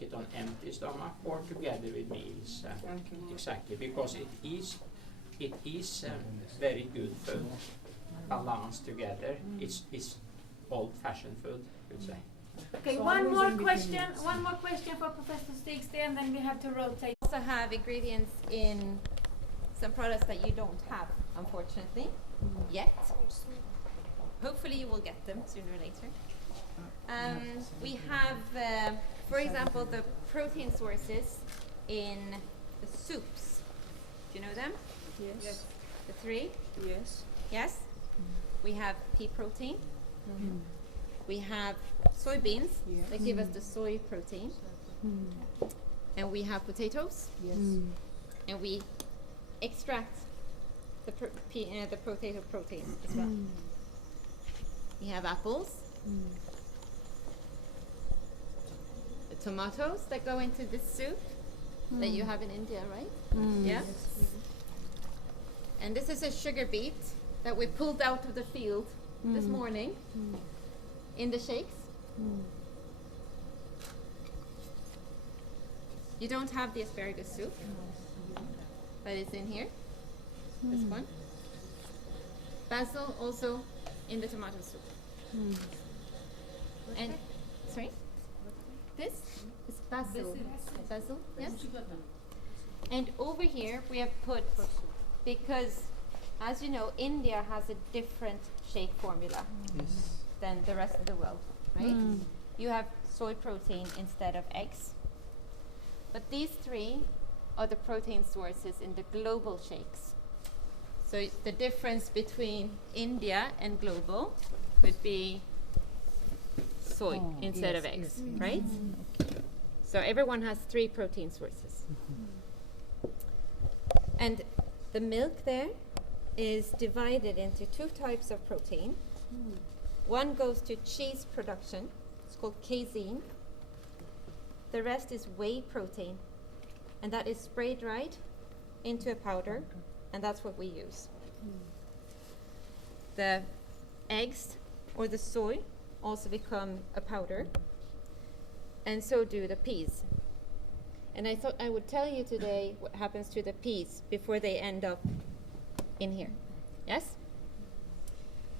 it on empty stomach or together with meals. Exactly, because it is very good food, balanced together. It's old-fashioned food, I would say. Okay, one more question for Professor Stigstad, and then we have to rotate. We also have ingredients in some products that you don't have, unfortunately, yet. Hopefully you will get them sooner or later. We have, for example, the protein sources in the soups. Do you know them? Yes. The 3? Yes. Yes? We have pea protein. We have soybeans that give us the soy protein. And we have potatoes. Yes. And we extract the potato protein as well. We have apples. The tomatoes that go into this soup that you have in India, right? Yeah. And this is a sugar beet that we pulled out of the field this morning in the shakes. You don't have the asparagus soup, but it's in here. This one. Basil also in the tomato soup. And sorry, this is basil. Basil, yes. And over here we have put, because as you know, India has a different shake formula than the rest of the world, right? You have soy protein instead of eggs. But these 3 are the protein sources in the global shakes. So the difference between India and global would be soy instead of eggs, right? So everyone has 3 protein sources. And the milk there is divided into 2 types of protein. One goes to cheese production, it's called casein. The rest is whey protein, and that is spray dried into a powder, and that's what we use. the eggs or the soy also become a powder, and so do the peas. And I thought I would tell you today what happens to the peas before they end up in here. Yes?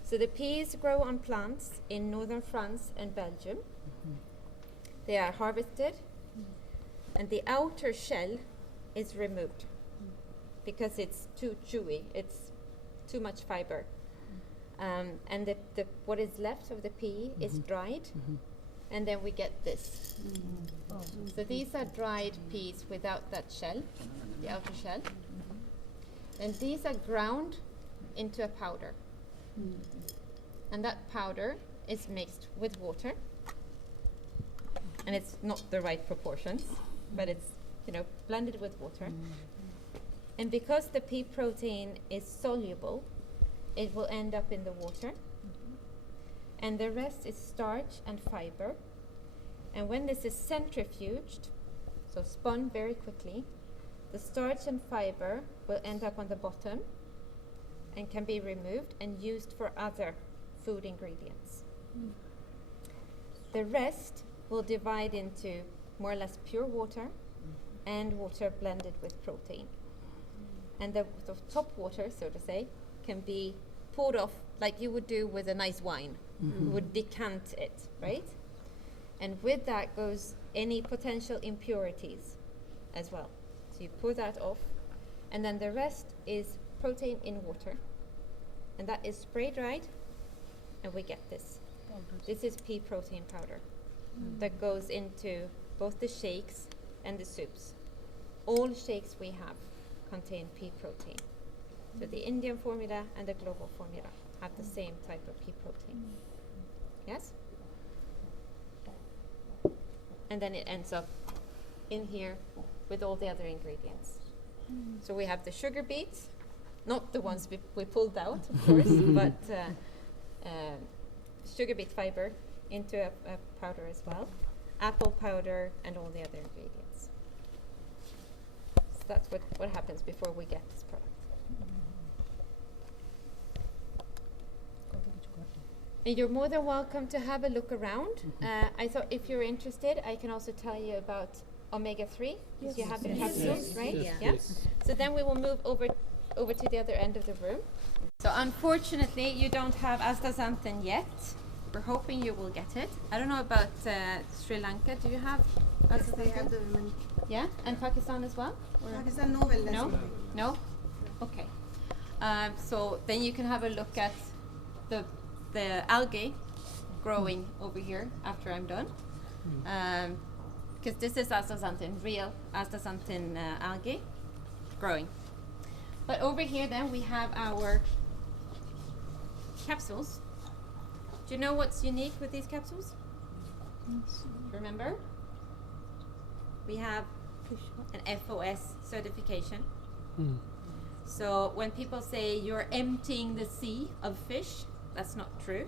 So the peas grow on plants in northern France and Belgium. They are harvested, and the outer shell is removed because it's too chewy, it's too much fiber. And what is left of the pea is dried, and then we get this. So these are dried peas without that shell, the outer shell. And these are ground into a powder. And that powder is mixed with water. And it's not the right proportions, but it's, blended with water. And because the pea protein is soluble, it will end up in the water. And the rest is starch and fiber. And when this is centrifuged, so spun very quickly, the starch and fiber will end up on the bottom and can be removed and used for other food ingredients. The rest will divide into more or less pure water and water blended with protein. And the top water, so to say, can be poured off like you would do with a nice wine. You would decant it, right? And with that goes any potential impurities as well. So you pour that off, and then the rest is protein in water. And that is spray dried, and we get this. This is pea protein powder that goes into both the shakes and the soups. All shakes we have contain pea protein. So the Indian formula and the global formula have the same type of pea protein. Yes? And then it ends up in here with all the other ingredients. So we have the sugar beets, not the ones we pulled out, of course, but sugar beet fiber into a powder as well, apple powder, and all the other ingredients. So that's what happens before we get this product. And you're more than welcome to have a look around. I thought if you're interested, I can also tell you about omega-3, because you have the capsules, right? Yes. So then we will move over to the other end of the room. So unfortunately, you don't have astaxanthin yet. We're hoping you will get it. I don't know about Sri Lanka. Do you have astaxanthin? Yeah, and Pakistan as well? Or Pakistan, no? No? Okay. So then you can have a look at the algae growing over here after I'm done. Because this is astaxanthin, real astaxanthin algae growing. But over here then we have our capsules. Do you know what's unique with these capsules? Remember? We have an FOS certification. So when people say you're emptying the sea of fish, that's not true.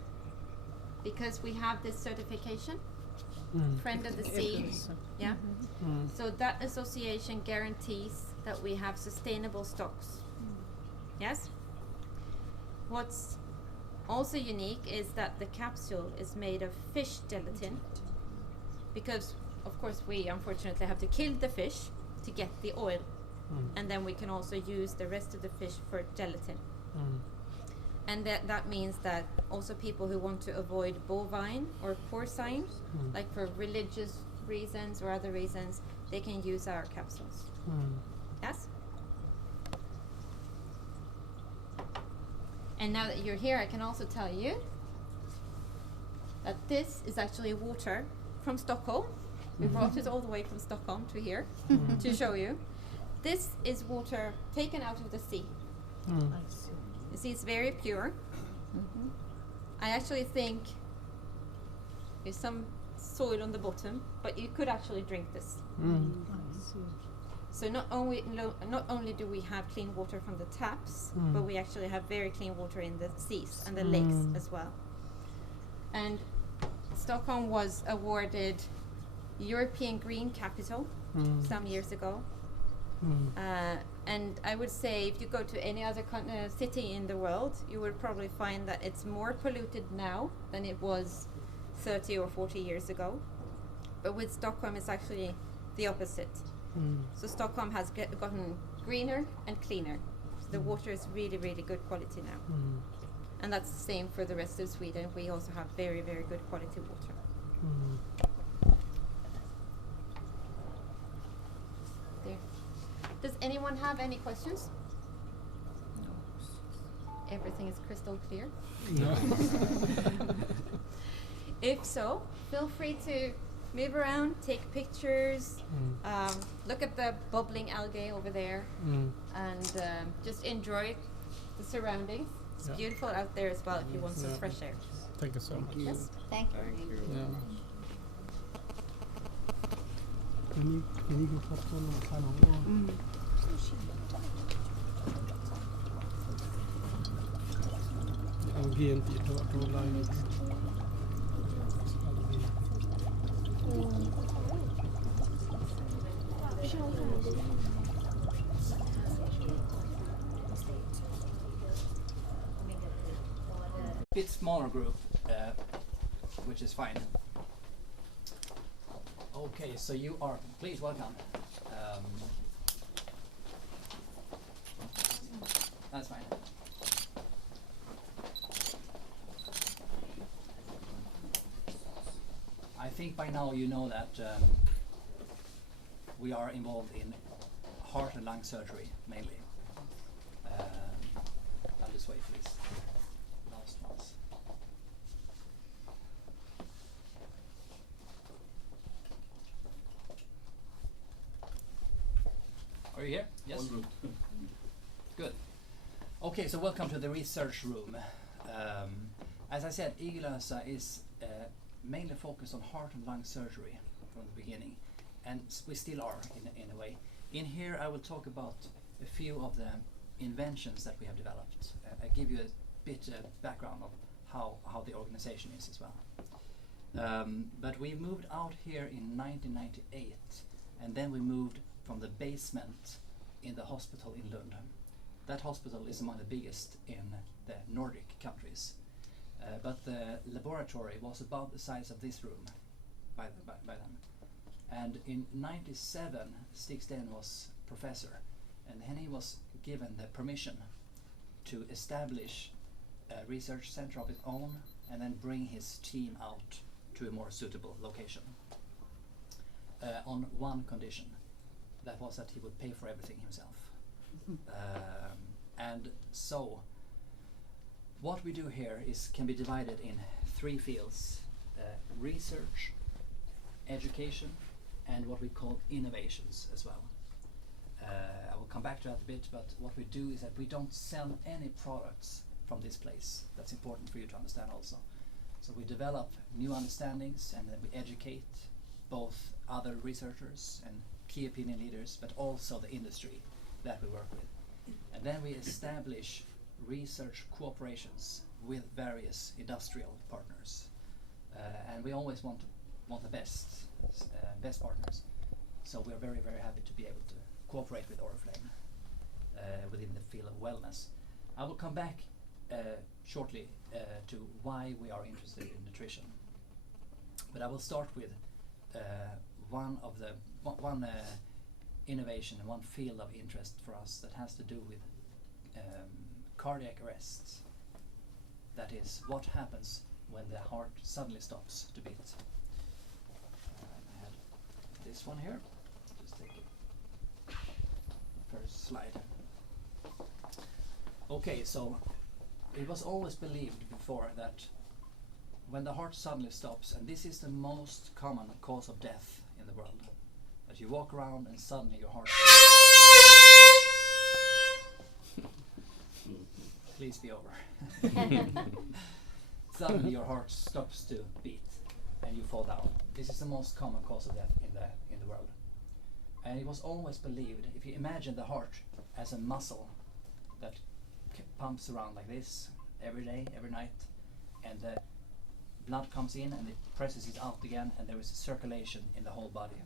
Because we have this certification, Friend of the Sea. Yeah. So that association guarantees that we have sustainable stocks. Yes? What's also unique is that the capsule is made of fish gelatin, because of course we unfortunately have to kill the fish to get the oil, and then we can also use the rest of the fish for gelatin. And that means that also people who want to avoid bovine or porcine, like for religious reasons or other reasons, they can use our capsules. Yes? And now that you're here, I can also tell you that this is actually water from Stockholm. We brought it all the way from Stockholm to here to show you. This is water taken out of the sea. You see, it's very pure. I actually think there's some soil on the bottom, but you could actually drink this. So not only do we have clean water from the taps, but we actually have very clean water in the seas and the lakes as well. And Stockholm was awarded European Green Capital some years ago. And I would say if you go to any other city in the world, you would probably find that it's more polluted now than it was 30 or 40 years ago. But with Stockholm, it's actually the opposite. So Stockholm has gotten greener and cleaner. So the water is really, really good quality now. And that's the same for the rest of Sweden. We also have very, very good quality water. There. Does anyone have any questions? No. Everything is crystal clear? No. If so, feel free to move around, take pictures, look at the bubbling algae over there, and just enjoy the surroundings. It's beautiful out there as well if you want some fresh air. Thank you so much. Yes, thank you. Can you go up to the kind of wall? Again, the line. Bit smaller group, which is fine. Okay, so you are, please welcome. That's fine. I think by now you know that we are involved in heart and lung surgery mainly. I'll just wait, please. Last ones. Are you here? Yes. Good. Okay, so welcome to the research room. As I said, Igelosa is mainly focused on heart and lung surgery from the beginning, and we still are in a way. In here I will talk about a few of the inventions that we have developed. I give you a bit background of how the organization is as well. But we moved out here in 1998, and then we moved from the basement in the hospital in Lund. That hospital is among the biggest in the Nordic countries. But the laboratory was about the size of this room by then. And in 97, Stig Sten was professor, and then he was given the permission to establish a research center of his own and then bring his team out to a more suitable location. On one condition, that was that he would pay for everything himself. And so, what we do here can be divided in three fields: research, education, and what we call innovations as well. I will come back to that a bit, but what we do is that we don't sell any products from this place. That's important for you to understand also. So we develop new understandings, and then we educate both other researchers and key opinion leaders, but also the industry that we work with. And then we establish research cooperations with various industrial partners, and we always want the best partners. So we are very, very happy to be able to cooperate with Oriflame within the field of wellness. I will come back shortly to why we are interested in nutrition, but I will start with one innovation, one field of interest for us that has to do with cardiac arrests. That is, what happens when the heart suddenly stops to beat. I had this one here. Just take it. First slide. Okay, so it was always believed before that when the heart suddenly stops, and this is the most common cause of death in the world, that you walk around and suddenly your heart please be over. Suddenly your heart stops to beat and you fall down. This is the most common cause of death in the world. And it was always believed, if you imagine the heart as a muscle that pumps around like this every day, every night, and the blood comes in and it presses it out again, and there is a circulation in the whole body.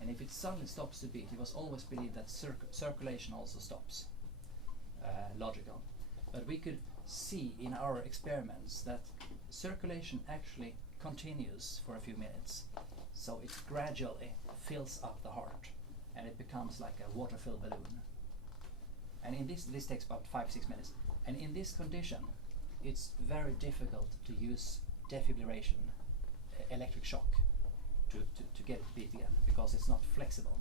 And if it suddenly stops to beat, it was always believed that circulation also stops. Logical. But we could see in our experiments that circulation actually continues for a few minutes. So it gradually fills up the heart and it becomes like a water-filled balloon. And in this takes about 5-6 minutes. And in this condition, it's very difficult to use defibrillation, electric shock, to get it to beat again, because it's not flexible.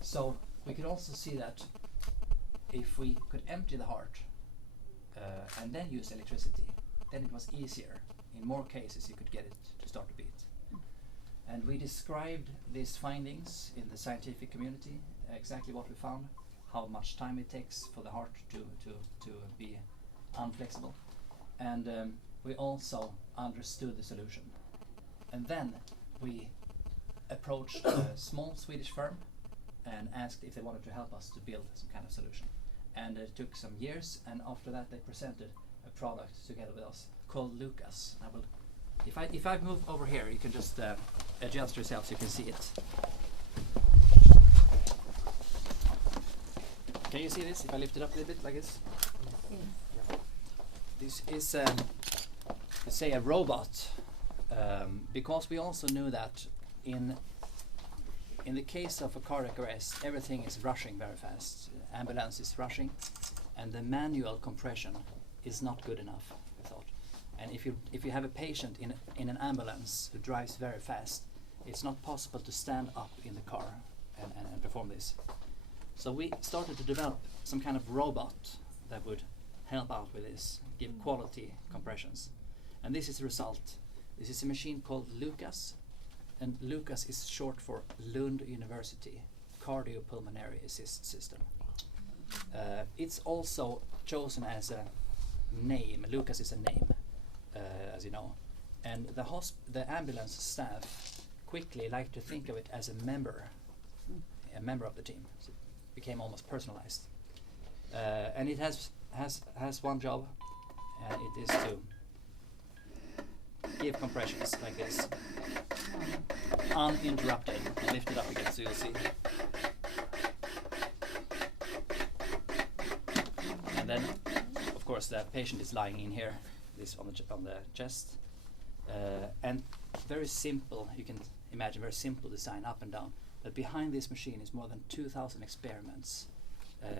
So we could also see that if we could empty the heart and then use electricity, then it was easier. In more cases you could get it to start to beat. And we described these findings in the scientific community, exactly what we found, how much time it takes for the heart to be unflexible. And we also understood the solution. And then we approached a small Swedish firm and asked if they wanted to help us to build some kind of solution. And it took some years, and after that they presented a product together with us called Lucas. I will, if I move over here, you can just adjust yourself so you can see it. Can you see this? If I lift it up a little bit like this? Yeah. This is, say, a robot, because we also knew that in the case of a cardiac arrest, everything is rushing very fast. Ambulance is rushing, and the manual compression is not good enough, we thought. And if you have a patient in an ambulance who drives very fast, it's not possible to stand up in the car and perform this. So we started to develop some kind of robot that would help out with this, give quality compressions. And this is the result. This is a machine called Lucas, and Lucas is short for Lund University Cardiopulmonary Assist System. It's also chosen as a name. Lucas is a name, as you know, and the ambulance staff quickly like to think of it as a member of the team. So it became almost personalized, and it has one job, and it is to give compressions like this, uninterrupted. I'll lift it up again so you'll see. And then, of course, the patient is lying in here, this on the chest, and very simple. You can imagine very simple design, up and down. But behind this machine is more than 2,000 experiments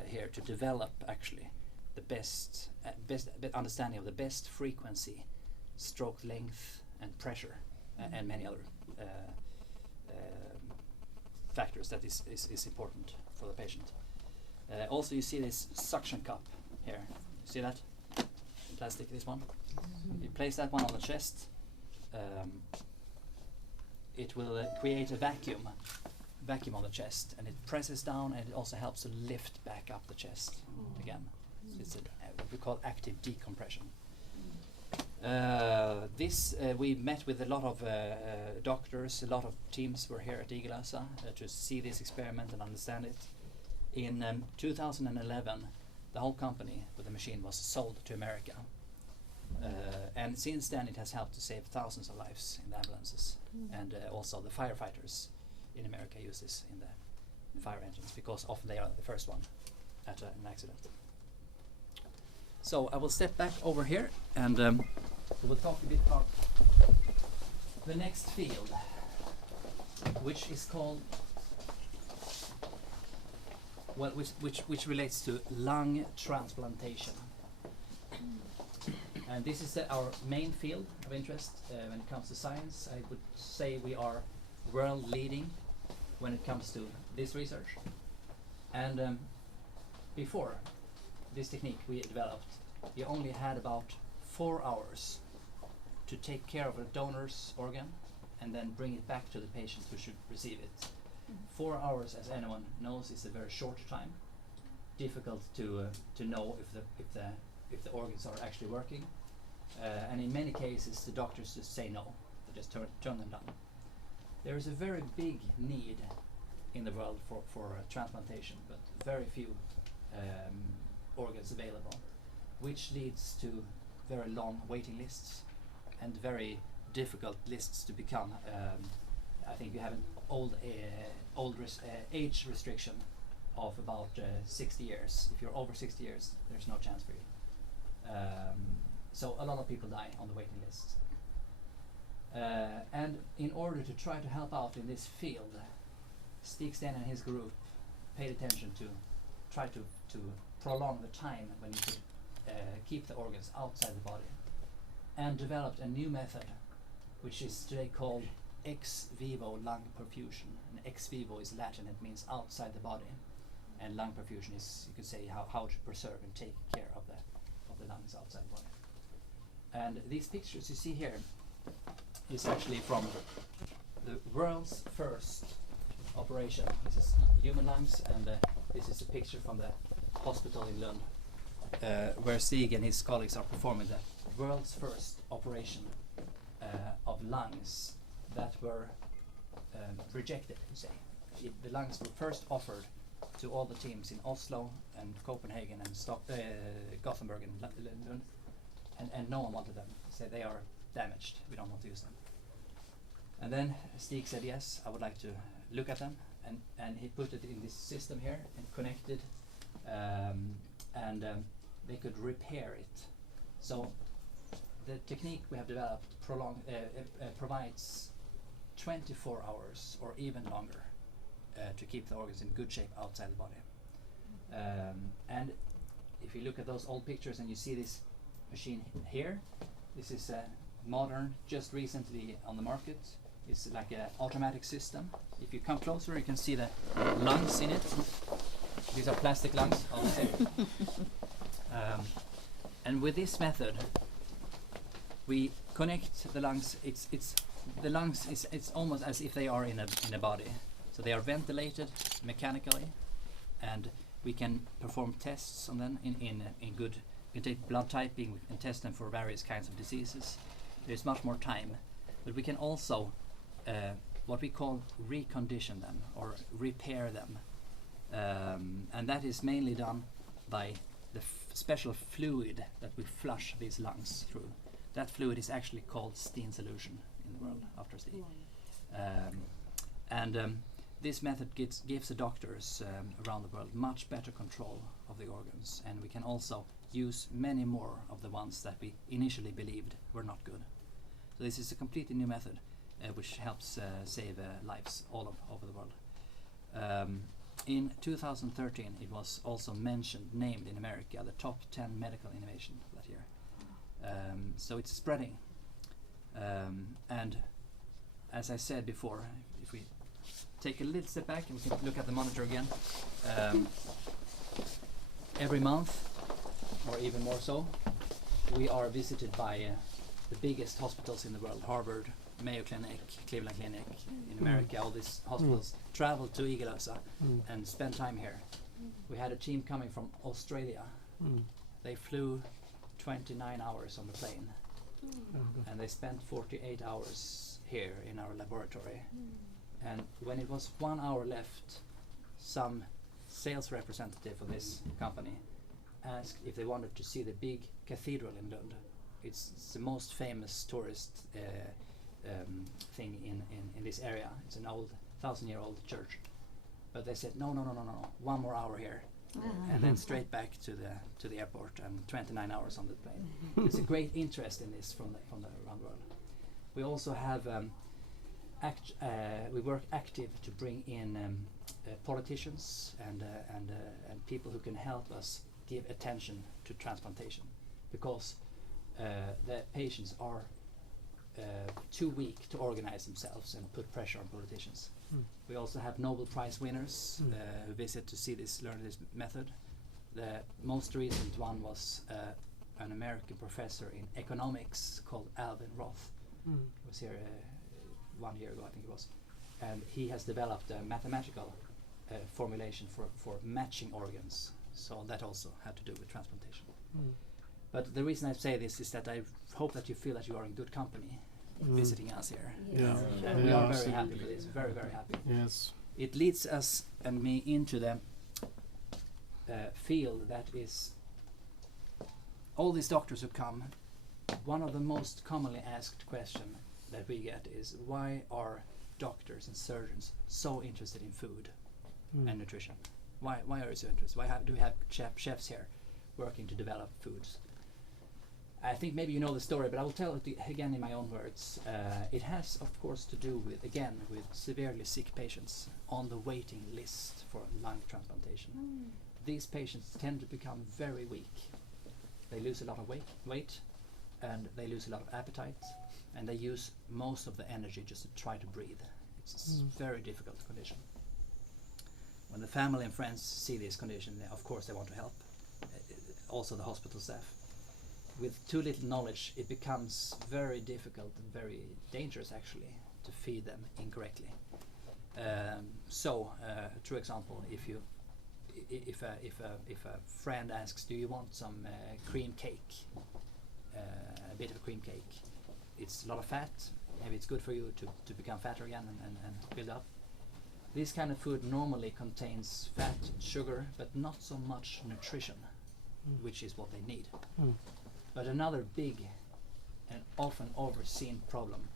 here to develop actually the best understanding of the best frequency, stroke length, and pressure, and many other factors that is important for the patient. Also, you see this suction cup here. See that? Plastic, this one. You place that one on the chest. It will create a vacuum on the chest, and it presses down, and it also helps to lift back up the chest again. So it's what we call active decompression. We met with a lot of doctors, a lot of teams were here at Igelosa to see this experiment and understand it. In 2011, the whole company with the machine was sold to America. And since then it has helped to save thousands of lives in the ambulances. And also the firefighters in America use this in the fire engines, because often they are the first one at an accident. So I will step back over here, and we'll talk a bit about the next field, which is called, well, which relates to lung transplantation. And this is our main field of interest when it comes to science. I would say we are world leading when it comes to this research. And before this technique we developed, you only had about 4 hours to take care of a donor's organ and then bring it back to the patient who should receive it. 4 hours, as anyone knows, is a very short time. Difficult to know if the organs are actually working, and in many cases the doctors just say no. They just turn them down. There is a very big need in the world for transplantation, but very few organs available, which leads to very long waiting lists and very difficult lists to become I think you have an age restriction of about 60 years. If you're over 60 years, there's no chance for you. So a lot of people die on the waiting list. And in order to try to help out in this field, Stig Sten and his group paid attention to try to prolong the time when you could keep the organs outside the body, and developed a new method which is today called ex vivo lung perfusion. And ex vivo is Latin, it means outside the body, and lung perfusion is, you could say, how to preserve and take care of the lungs outside the body. And these pictures you see here is actually from the world's first operation. This is human lungs, and this is a picture from the hospital in Lund, where Stig and his colleagues are performing the world's first operation of lungs that were rejected, you say. The lungs were first offered to all the teams in Oslo and Copenhagen and Gothenburg and Lund, and no one wanted them. They said they are damaged, we don't want to use them. And then Stig said, yes, I would like to look at them, and he put it in this system here and connected, and they could repair it. So the technique we have developed provides 24 hours or even longer to keep the organs in good shape outside the body. And if you look at those old pictures and you see this machine here, this is a modern, just recently on the market. It's like an automatic system. If you come closer, you can see the lungs in it. These are plastic lungs, obviously. And with this method, we connect the lungs. The lungs it's almost as if they are in a body. So they are ventilated mechanically, and we can perform tests on them in good. We can take blood typing, we can test them for various kinds of diseases. There's much more time, but we can also what we call recondition them or repair them, and that is mainly done by the special fluid that we flush these lungs through. That fluid is actually called Steen solution in the world after Stig. This method gives the doctors around the world much better control of the organs, and we can also use many more of the ones that we initially believed were not good. So this is a completely new method which helps save lives all over the world. In 2013 it was also named in America the top 10 medical innovation that year. So it's spreading, and as I said before, if we take a little step back and we can look at the monitor again, every month or even more so, we are visited by the biggest hospitals in the world: Harvard, Mayo Clinic, Cleveland Clinic in America. All these hospitals travel to Igelosa and spend time here. We had a team coming from Australia. They flew 29 hours on the plane, and they spent 48 hours here in our laboratory. And when it was 1 hour left, some sales representative of this company asked if they wanted to see the big cathedral in Lund. It's the most famous tourist thing in this area. It's an old 1,000-year-old church. But they said, no, 1 more hour here. And then straight back to the airport, and 29 hours on the plane. There's a great interest in this from around the world. We also have we work active to bring in politicians and people who can help us give attention to transplantation, because the patients are too weak to organize themselves and put pressure on politicians. We also have Nobel Prize winners who visit to learn this method. The most recent one was an American professor in economics called Alvin Roth. He was here 1 year ago, I think it was, and he has developed a mathematical formulation for matching organs. So that also had to do with transplantation. But the reason I say this is that I hope that you feel that you are in good company visiting us here. And we are very happy for this, very, very happy. Yes. It leads us and me into the field that is all these doctors who come. One of the most commonly asked questions that we get is, why are doctors and surgeons so interested in food and nutrition? Why are you so interested? Do we have chefs here working to develop foods? I think maybe you know the story, but I will tell it again in my own words. It has, of course, to do with severely sick patients on the waiting list for lung transplantation. These patients tend to become very weak. They lose a lot of weight, and they lose a lot of appetite, and they use most of the energy just to try to breathe. It's a very difficult condition. When the family and friends see this condition, of course they want to help. Also the hospital staff. With too little knowledge, it becomes very difficult and very dangerous actually to feed them incorrectly. True example, if a friend asks, do you want some cream cake, a bit of a cream cake, it's a lot of fat, maybe it's good for you to become fatter again and build up. This kind of food normally contains fat, sugar, but not so much nutrition, which is what they need. But another big and often overseen problem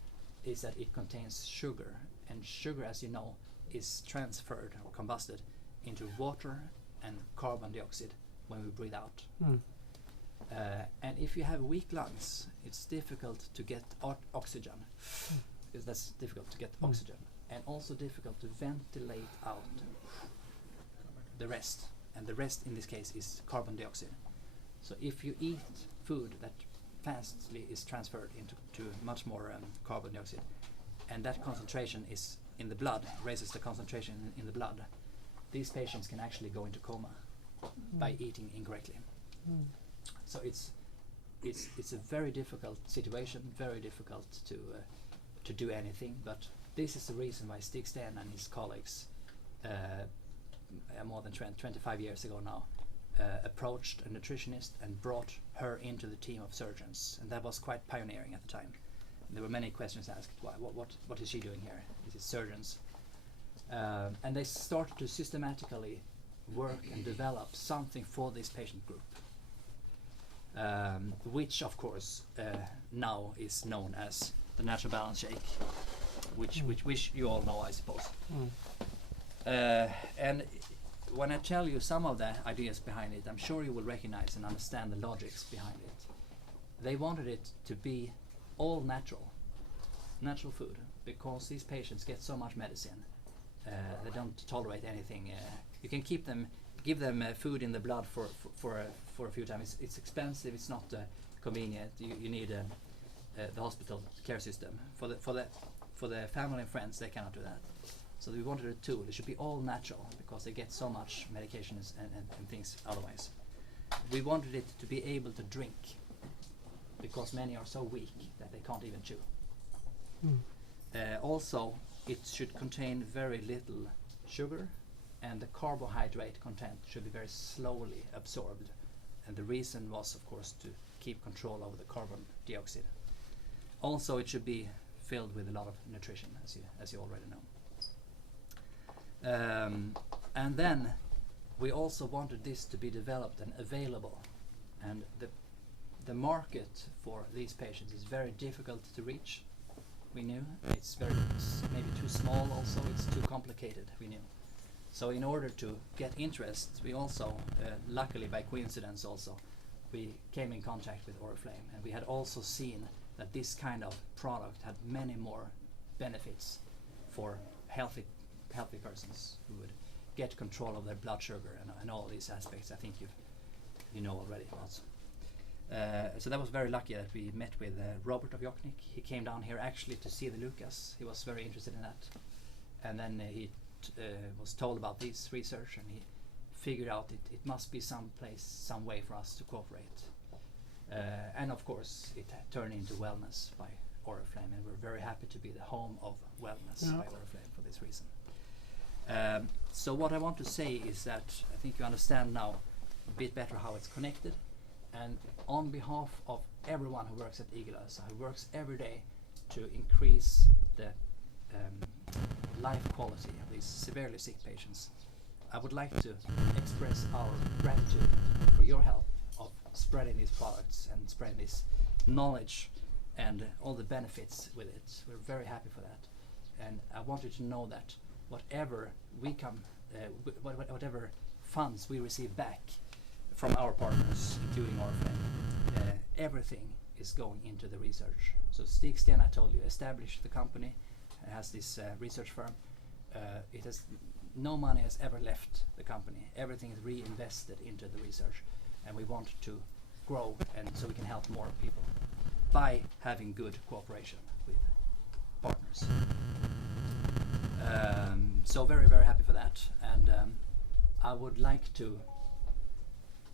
is that it contains sugar, and sugar, as you know, is transferred or combusted into water and carbon dioxide when we breathe out. And if you have weak lungs, it's difficult to get oxygen, because that's difficult to get oxygen, and also difficult to ventilate out the rest, and the rest in this case is carbon dioxide. So if you eat food that fastly is transferred into much more carbon dioxide, and that concentration is in the blood, raises the concentration in the blood, these patients can actually go into coma by eating incorrectly. So it's a very difficult situation, very difficult to do anything, but this is the reason why Stig Sten and his colleagues more than 25 years ago now approached a nutritionist and brought her into the team of surgeons, and that was quite pioneering at the time. And there were many questions asked, what is she doing here? This is surgeons. And they started to systematically work and develop something for this patient group, which of course now is known as the Natural Balance Shake, which you all know, I suppose. And when I tell you some of the ideas behind it, I'm sure you will recognize and understand the logics behind it. They wanted it to be all natural food, because these patients get so much medicine. They don't tolerate anything. You can give them food in the blood for a few times. It's expensive. It's not convenient. You need the hospital care system. For the family and friends, they cannot do that. So we wanted a tool. It should be all natural, because they get so much medications and things otherwise. We wanted it to be able to drink, because many are so weak that they can't even chew. Also, it should contain very little sugar, and the carbohydrate content should be very slowly absorbed. And the reason was, of course, to keep control over the carbon dioxide. Also, it should be filled with a lot of nutrition, as you already know. And then we also wanted this to be developed and available, and the market for these patients is very difficult to reach. We knew it's maybe too small. Also, it's too complicated. We knew. So in order to get interest, we also, luckily by coincidence also, we came in contact with Oriflame, and we had also seen that this kind of product had many more benefits for healthy persons who would get control of their blood sugar and all these aspects. I think you know already also. So that was very lucky that we met with Robert of Jokknik. He came down here actually to see the Lucas. He was very interested in that, and then he was told about this research, and he figured out it must be some way for us to cooperate. And of course, it turned into wellness by Oriflame, and we're very happy to be the home of wellness by Oriflame for this reason. So what I want to say is that I think you understand now a bit better how it's connected, and on behalf of everyone who works at Igelosa, who works every day to increase the life quality of these severely sick patients, I would like to express our gratitude for your help of spreading these products and spreading this knowledge and all the benefits with it. We're very happy for that. and I want you to know that whatever we come, whatever funds we receive back from our partners, including Oriflame, everything is going into the research. So Stigsten, I told you, established the company, has this research firm. It has no money has ever left the company. Everything is reinvested into the research, and we want to grow, and so we can help more people by having good cooperation with partners. So very, very happy for that, and I would like to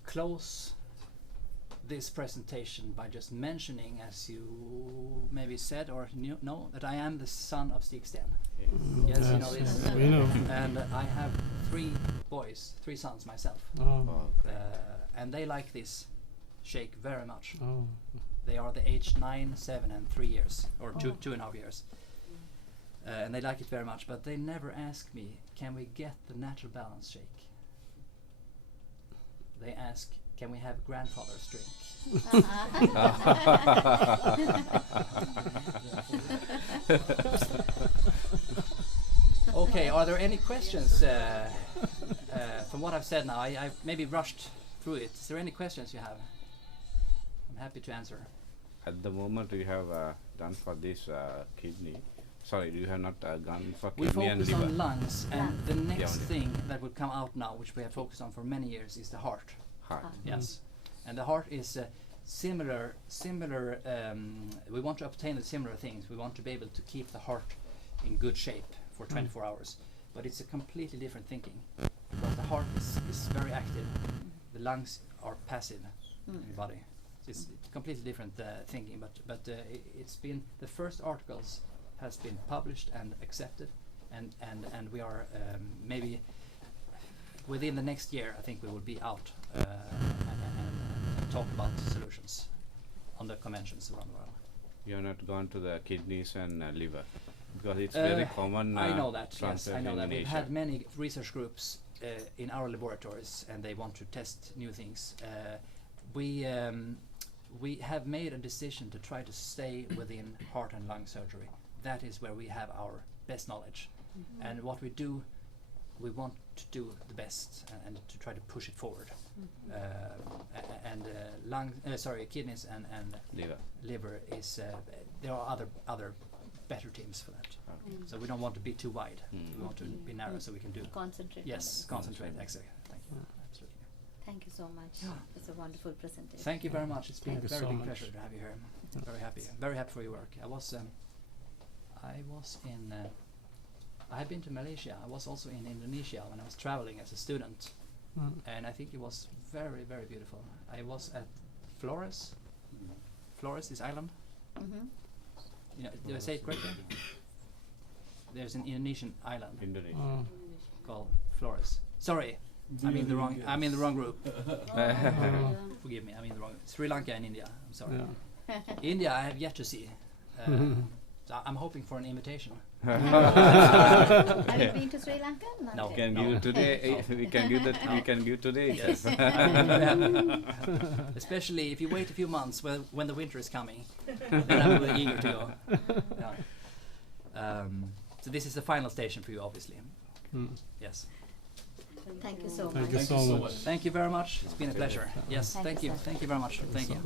close this presentation by just mentioning, as you maybe said or know, that I am the son of Stigsten. Yes, you know this. We know. And I have 3 boys, 3 sons myself. And they like this shake very much. They are the age 9, 7 and 3 years, or 2.5 years. And they like it very much, but they never ask me, can we get the natural balance shake? They ask, can we have grandfather's drink? Okay, are there any questions from what I've said now? I maybe rushed through it. Is there any questions you have? I'm happy to answer. At the moment, you have done for this kidney. Sorry, you have not gone for we kidney and liver. focus on lungs, and the next thing that will come out now, which we have focused on for many years, is the heart. Heart. Yes, and the heart is similar. We want to obtain the similar things. We want to be able to keep the heart in good shape for 24 hours, but it's a completely different thinking, because the heart is very active. The lungs are passive in the body. So it's completely different thinking, but it's been, the first articles has been published and accepted, and we are maybe within the next year, I think we will be out and talk about solutions on the conventions around the world. You have not gone to the kidneys and liver, because it's very common. I know that. Yes, I know that. We've We've had many research groups in our laboratories, and they want to test new things. We have made a decision to try to stay within heart and lung surgery. That is where we have our best knowledge, and what we do, we want to do the best and to try to push it forward. Kidneys and liver is there are other better teams for that. So we don't want to be too wide. We want to be narrow, so we can do concentrate. Yes, concentrate. Exactly. Thank you. Absolutely. Thank you so much. It's a wonderful presentation. Thank you very much. It's been a very so big much. pleasure to have you here. Very happy. Very happy for your work. I have been to Malaysia. I was also in Indonesia when I was traveling as a student, and I think it was very, very beautiful. I was at Flores. Flores is island. You know, did I say it correctly? There's an Indonesian island called Flores. Sorry, I'm in the wrong group. Forgive me. I'm in the wrong. Sri Lanka and India. I'm sorry. India, I have yet to see. So I'm hoping for an invitation. Have you been to Sri Lanka? Not No. yet. Can give today. We can give that. We can give today. Yes. Especially if you wait a few months when the winter is coming, then I'm really eager to go. So this is the final station for you, obviously. Yes. Thank you so much. Thank you so much. Thank you very much. It's been a pleasure. Yes. Thank you. sir. Thank you very much. Thank you.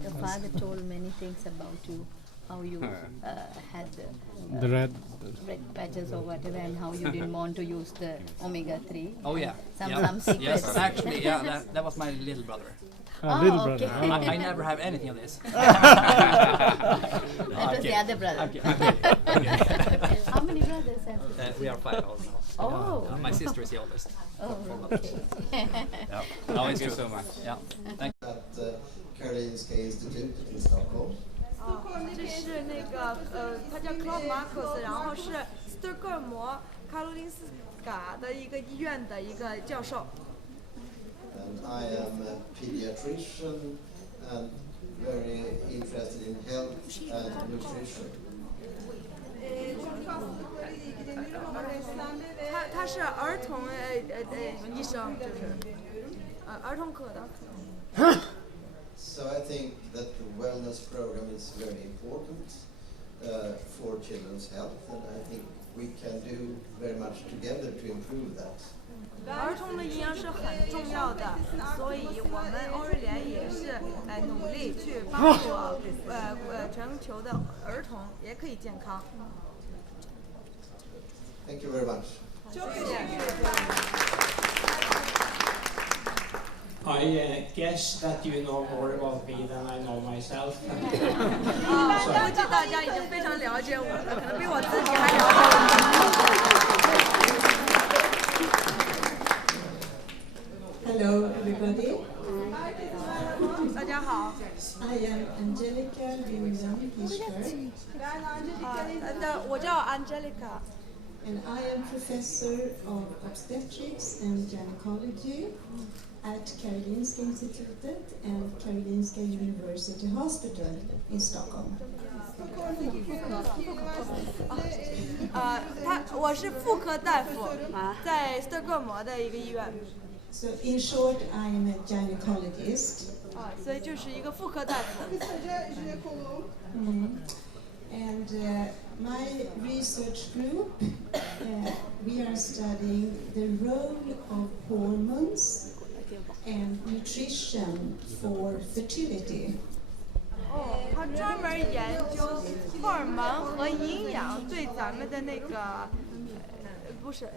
Your father told many things about you, how you had The red. red patches or whatever, and how you didn't want to use the omega-3. Oh yeah. Some secrets. Yes, actually, yeah, that was my little brother. Little okay. brother. I never have anything of this. That was the other brother. How many brothers have you? We are 5 also. Oh. My sister is the oldest. Oh, brothers. No, it's Thank you true. so much. Yeah. Thank you. At Karolinska Institute in Stockholm. 这是那个它叫 Claude Marcus， 然后是斯德哥尔摩卡罗林斯卡的一个医院的一个教授。 And I am a pediatrician and very interested in health and nutrition. 他是儿童医生，就是儿童科的。 So I think that the wellness program is very important. for children's health, and I think we can do very much together to improve that. 儿童的营养是很重要的，所以我们欧瑞联也是努力去帮助全球的儿童也可以健康。Thank you very much. I guess that you know more about me than I know myself. 估计大家已经非常了解我了，可能比我自己还了解我。Hello, everybody. 大家好。I am Angelica Lindgren Hirschberg. 我叫 Angelica. And I am professor of obstetrics and gynecology at Karolinska Institutet and Karolinska University Hospital in Stockholm. 我是妇科大夫，在斯德哥尔摩的一个医院。So in short, I am a gynecologist. 所以就是一个妇科大夫。And my research group, we are studying the role of hormones and nutrition for fertility. 他专门研究荷尔蒙和营养对咱们的那个不是。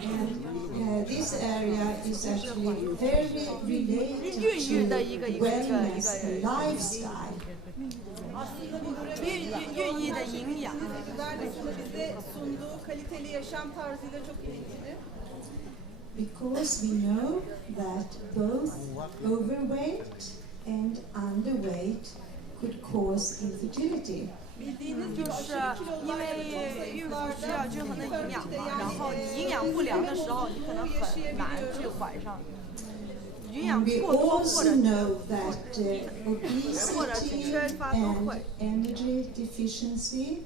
And this area is actually very related to wellness lifestyle. 孕育的营养。Because we know that both overweight and underweight could cause infertility. 就是因为孕妇需要均衡的营养嘛，然后你营养不良的时候，你可能很难去怀上。营养过多或者 obesity and energy deficiency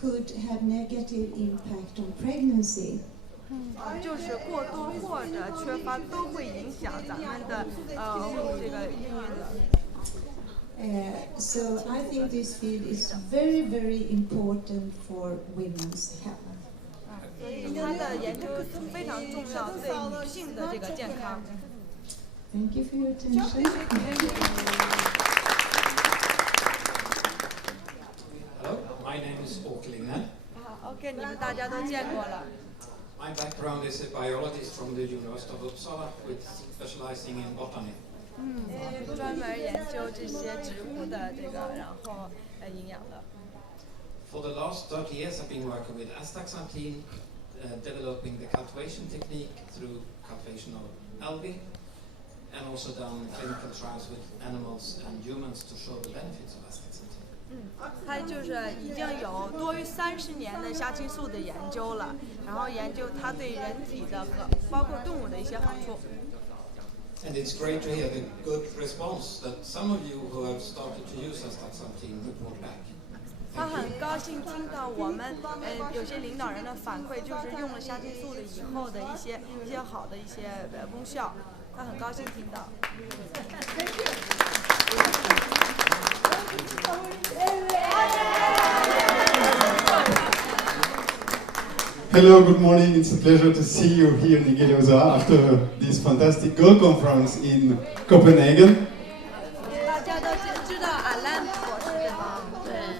could have negative impact on pregnancy. 就是过多或者缺乏都会影响咱们的这个孕育的。So I think this field is very, very important for women's health. 它的研究非常重要，对女性的这个健康。Thank you for your attention. Hello, my name is Oriflame. OK， 你们大家都见过了。My background is a biologist from the University of Uppsala, with specializing in botany. 专门研究这些植物的这个，然后营养的。For the last 30 years, I've been working with astaxanthin, developing the cultivation technique through cultivation of algae, and also done clinical trials with animals and humans to show the benefits of astaxanthin. 他就是已经有多于30年的虾青素的研究了，然后研究它对人体的和包括动物的一些好处。And it's great to hear the good response that some of you who have started to use astaxanthin report back. 他很高兴听到我们有些领导人的反馈，就是用了虾青素的以后的一些好的一些功效，他很高兴听到。Hello, good morning. It's a pleasure to see you here in Igelosa after this fantastic Go conference in Copenhagen. 大家都知道阿兰博士对吧？对。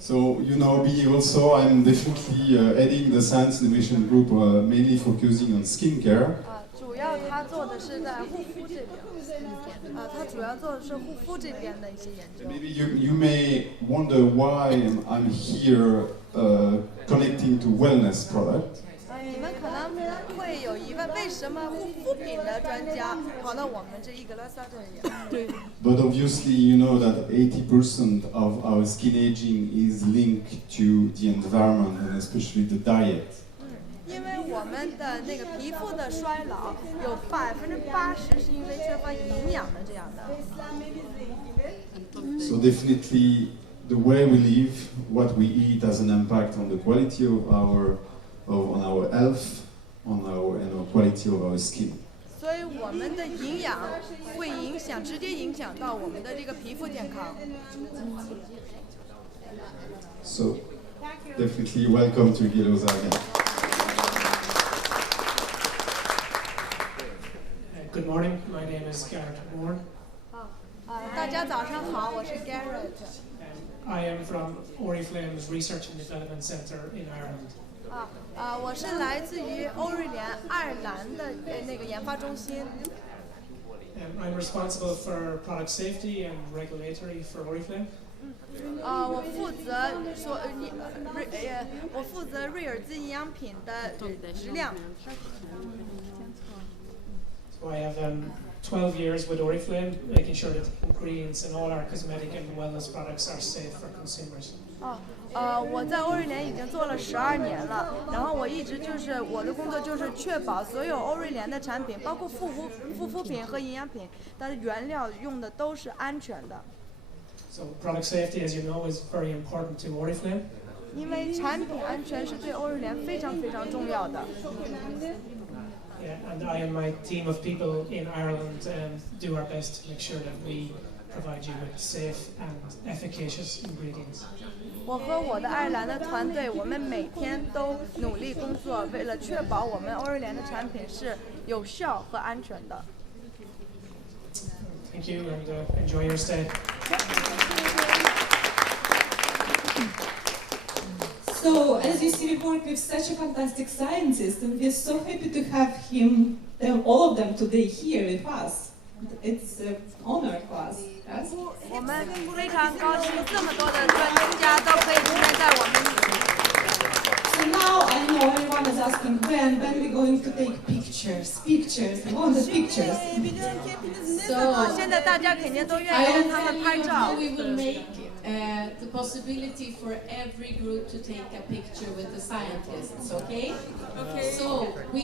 So, you know me also, I'm definitely heading the Science Innovation Group, mainly focusing on skincare. 主要他做的是在护肤这边。他主要做的是护肤这边的一些研究。Maybe you may wonder why I'm here connecting to wellness products. 你们可能会有疑问，为什么护肤品的专家跑到我们这Igelosa这里？ But obviously, you know that 80% of our skin aging is linked to the environment and especially the diet. 因为我们的那个皮肤的衰老有80%是因为缺乏营养的这样的。So definitely, the way we live, what we eat, has an impact on the quality of on our health, on our quality of our skin. 所以我们的营养会直接影响到我们的这个皮肤健康。So, definitely welcome to Igelosa again. Good morning, my name is Garrett Moore. 大家早上好，我是 Garrett。I am from Oriflame's Research and Development Center in Ireland. 我是来自于欧瑞联爱尔兰的那个研发中心。I'm responsible for product safety and regulatory for Oriflame. 我负责瑞尔兹营养品的质量。So I have 12 years with Oriflame, making sure that ingredients in all our cosmetic and wellness products are safe for consumers. 我在欧瑞联已经做了12年了，然后我的工作就是确保所有欧瑞联的产品，包括护肤品和营养品，它的原料用的都是安全的。So product safety, as you know, is very important to Oriflame. 因为产品安全是对欧瑞联非常非常重要的。Yeah, and I and my team of people in Ireland do our best to make sure that we provide you with safe and efficacious ingredients. 我和我的爱尔兰的团队，我们每天都努力工作，为了确保我们欧瑞联的产品是有效和安全的。Thank you and enjoy your stay. So, as you see, we work with such a fantastic scientist, and we're so happy to have all of them today here with us. It's an honor for us. Yes? 我们非常高兴，这么多的专家都可以出现在我们。So now I know everyone is asking when we're going to take pictures. Pictures, we want the pictures. So 现在大家肯定都愿意跟他们拍照。 We will make the possibility for every group to take a picture with the scientists. Okay? Okay. So we.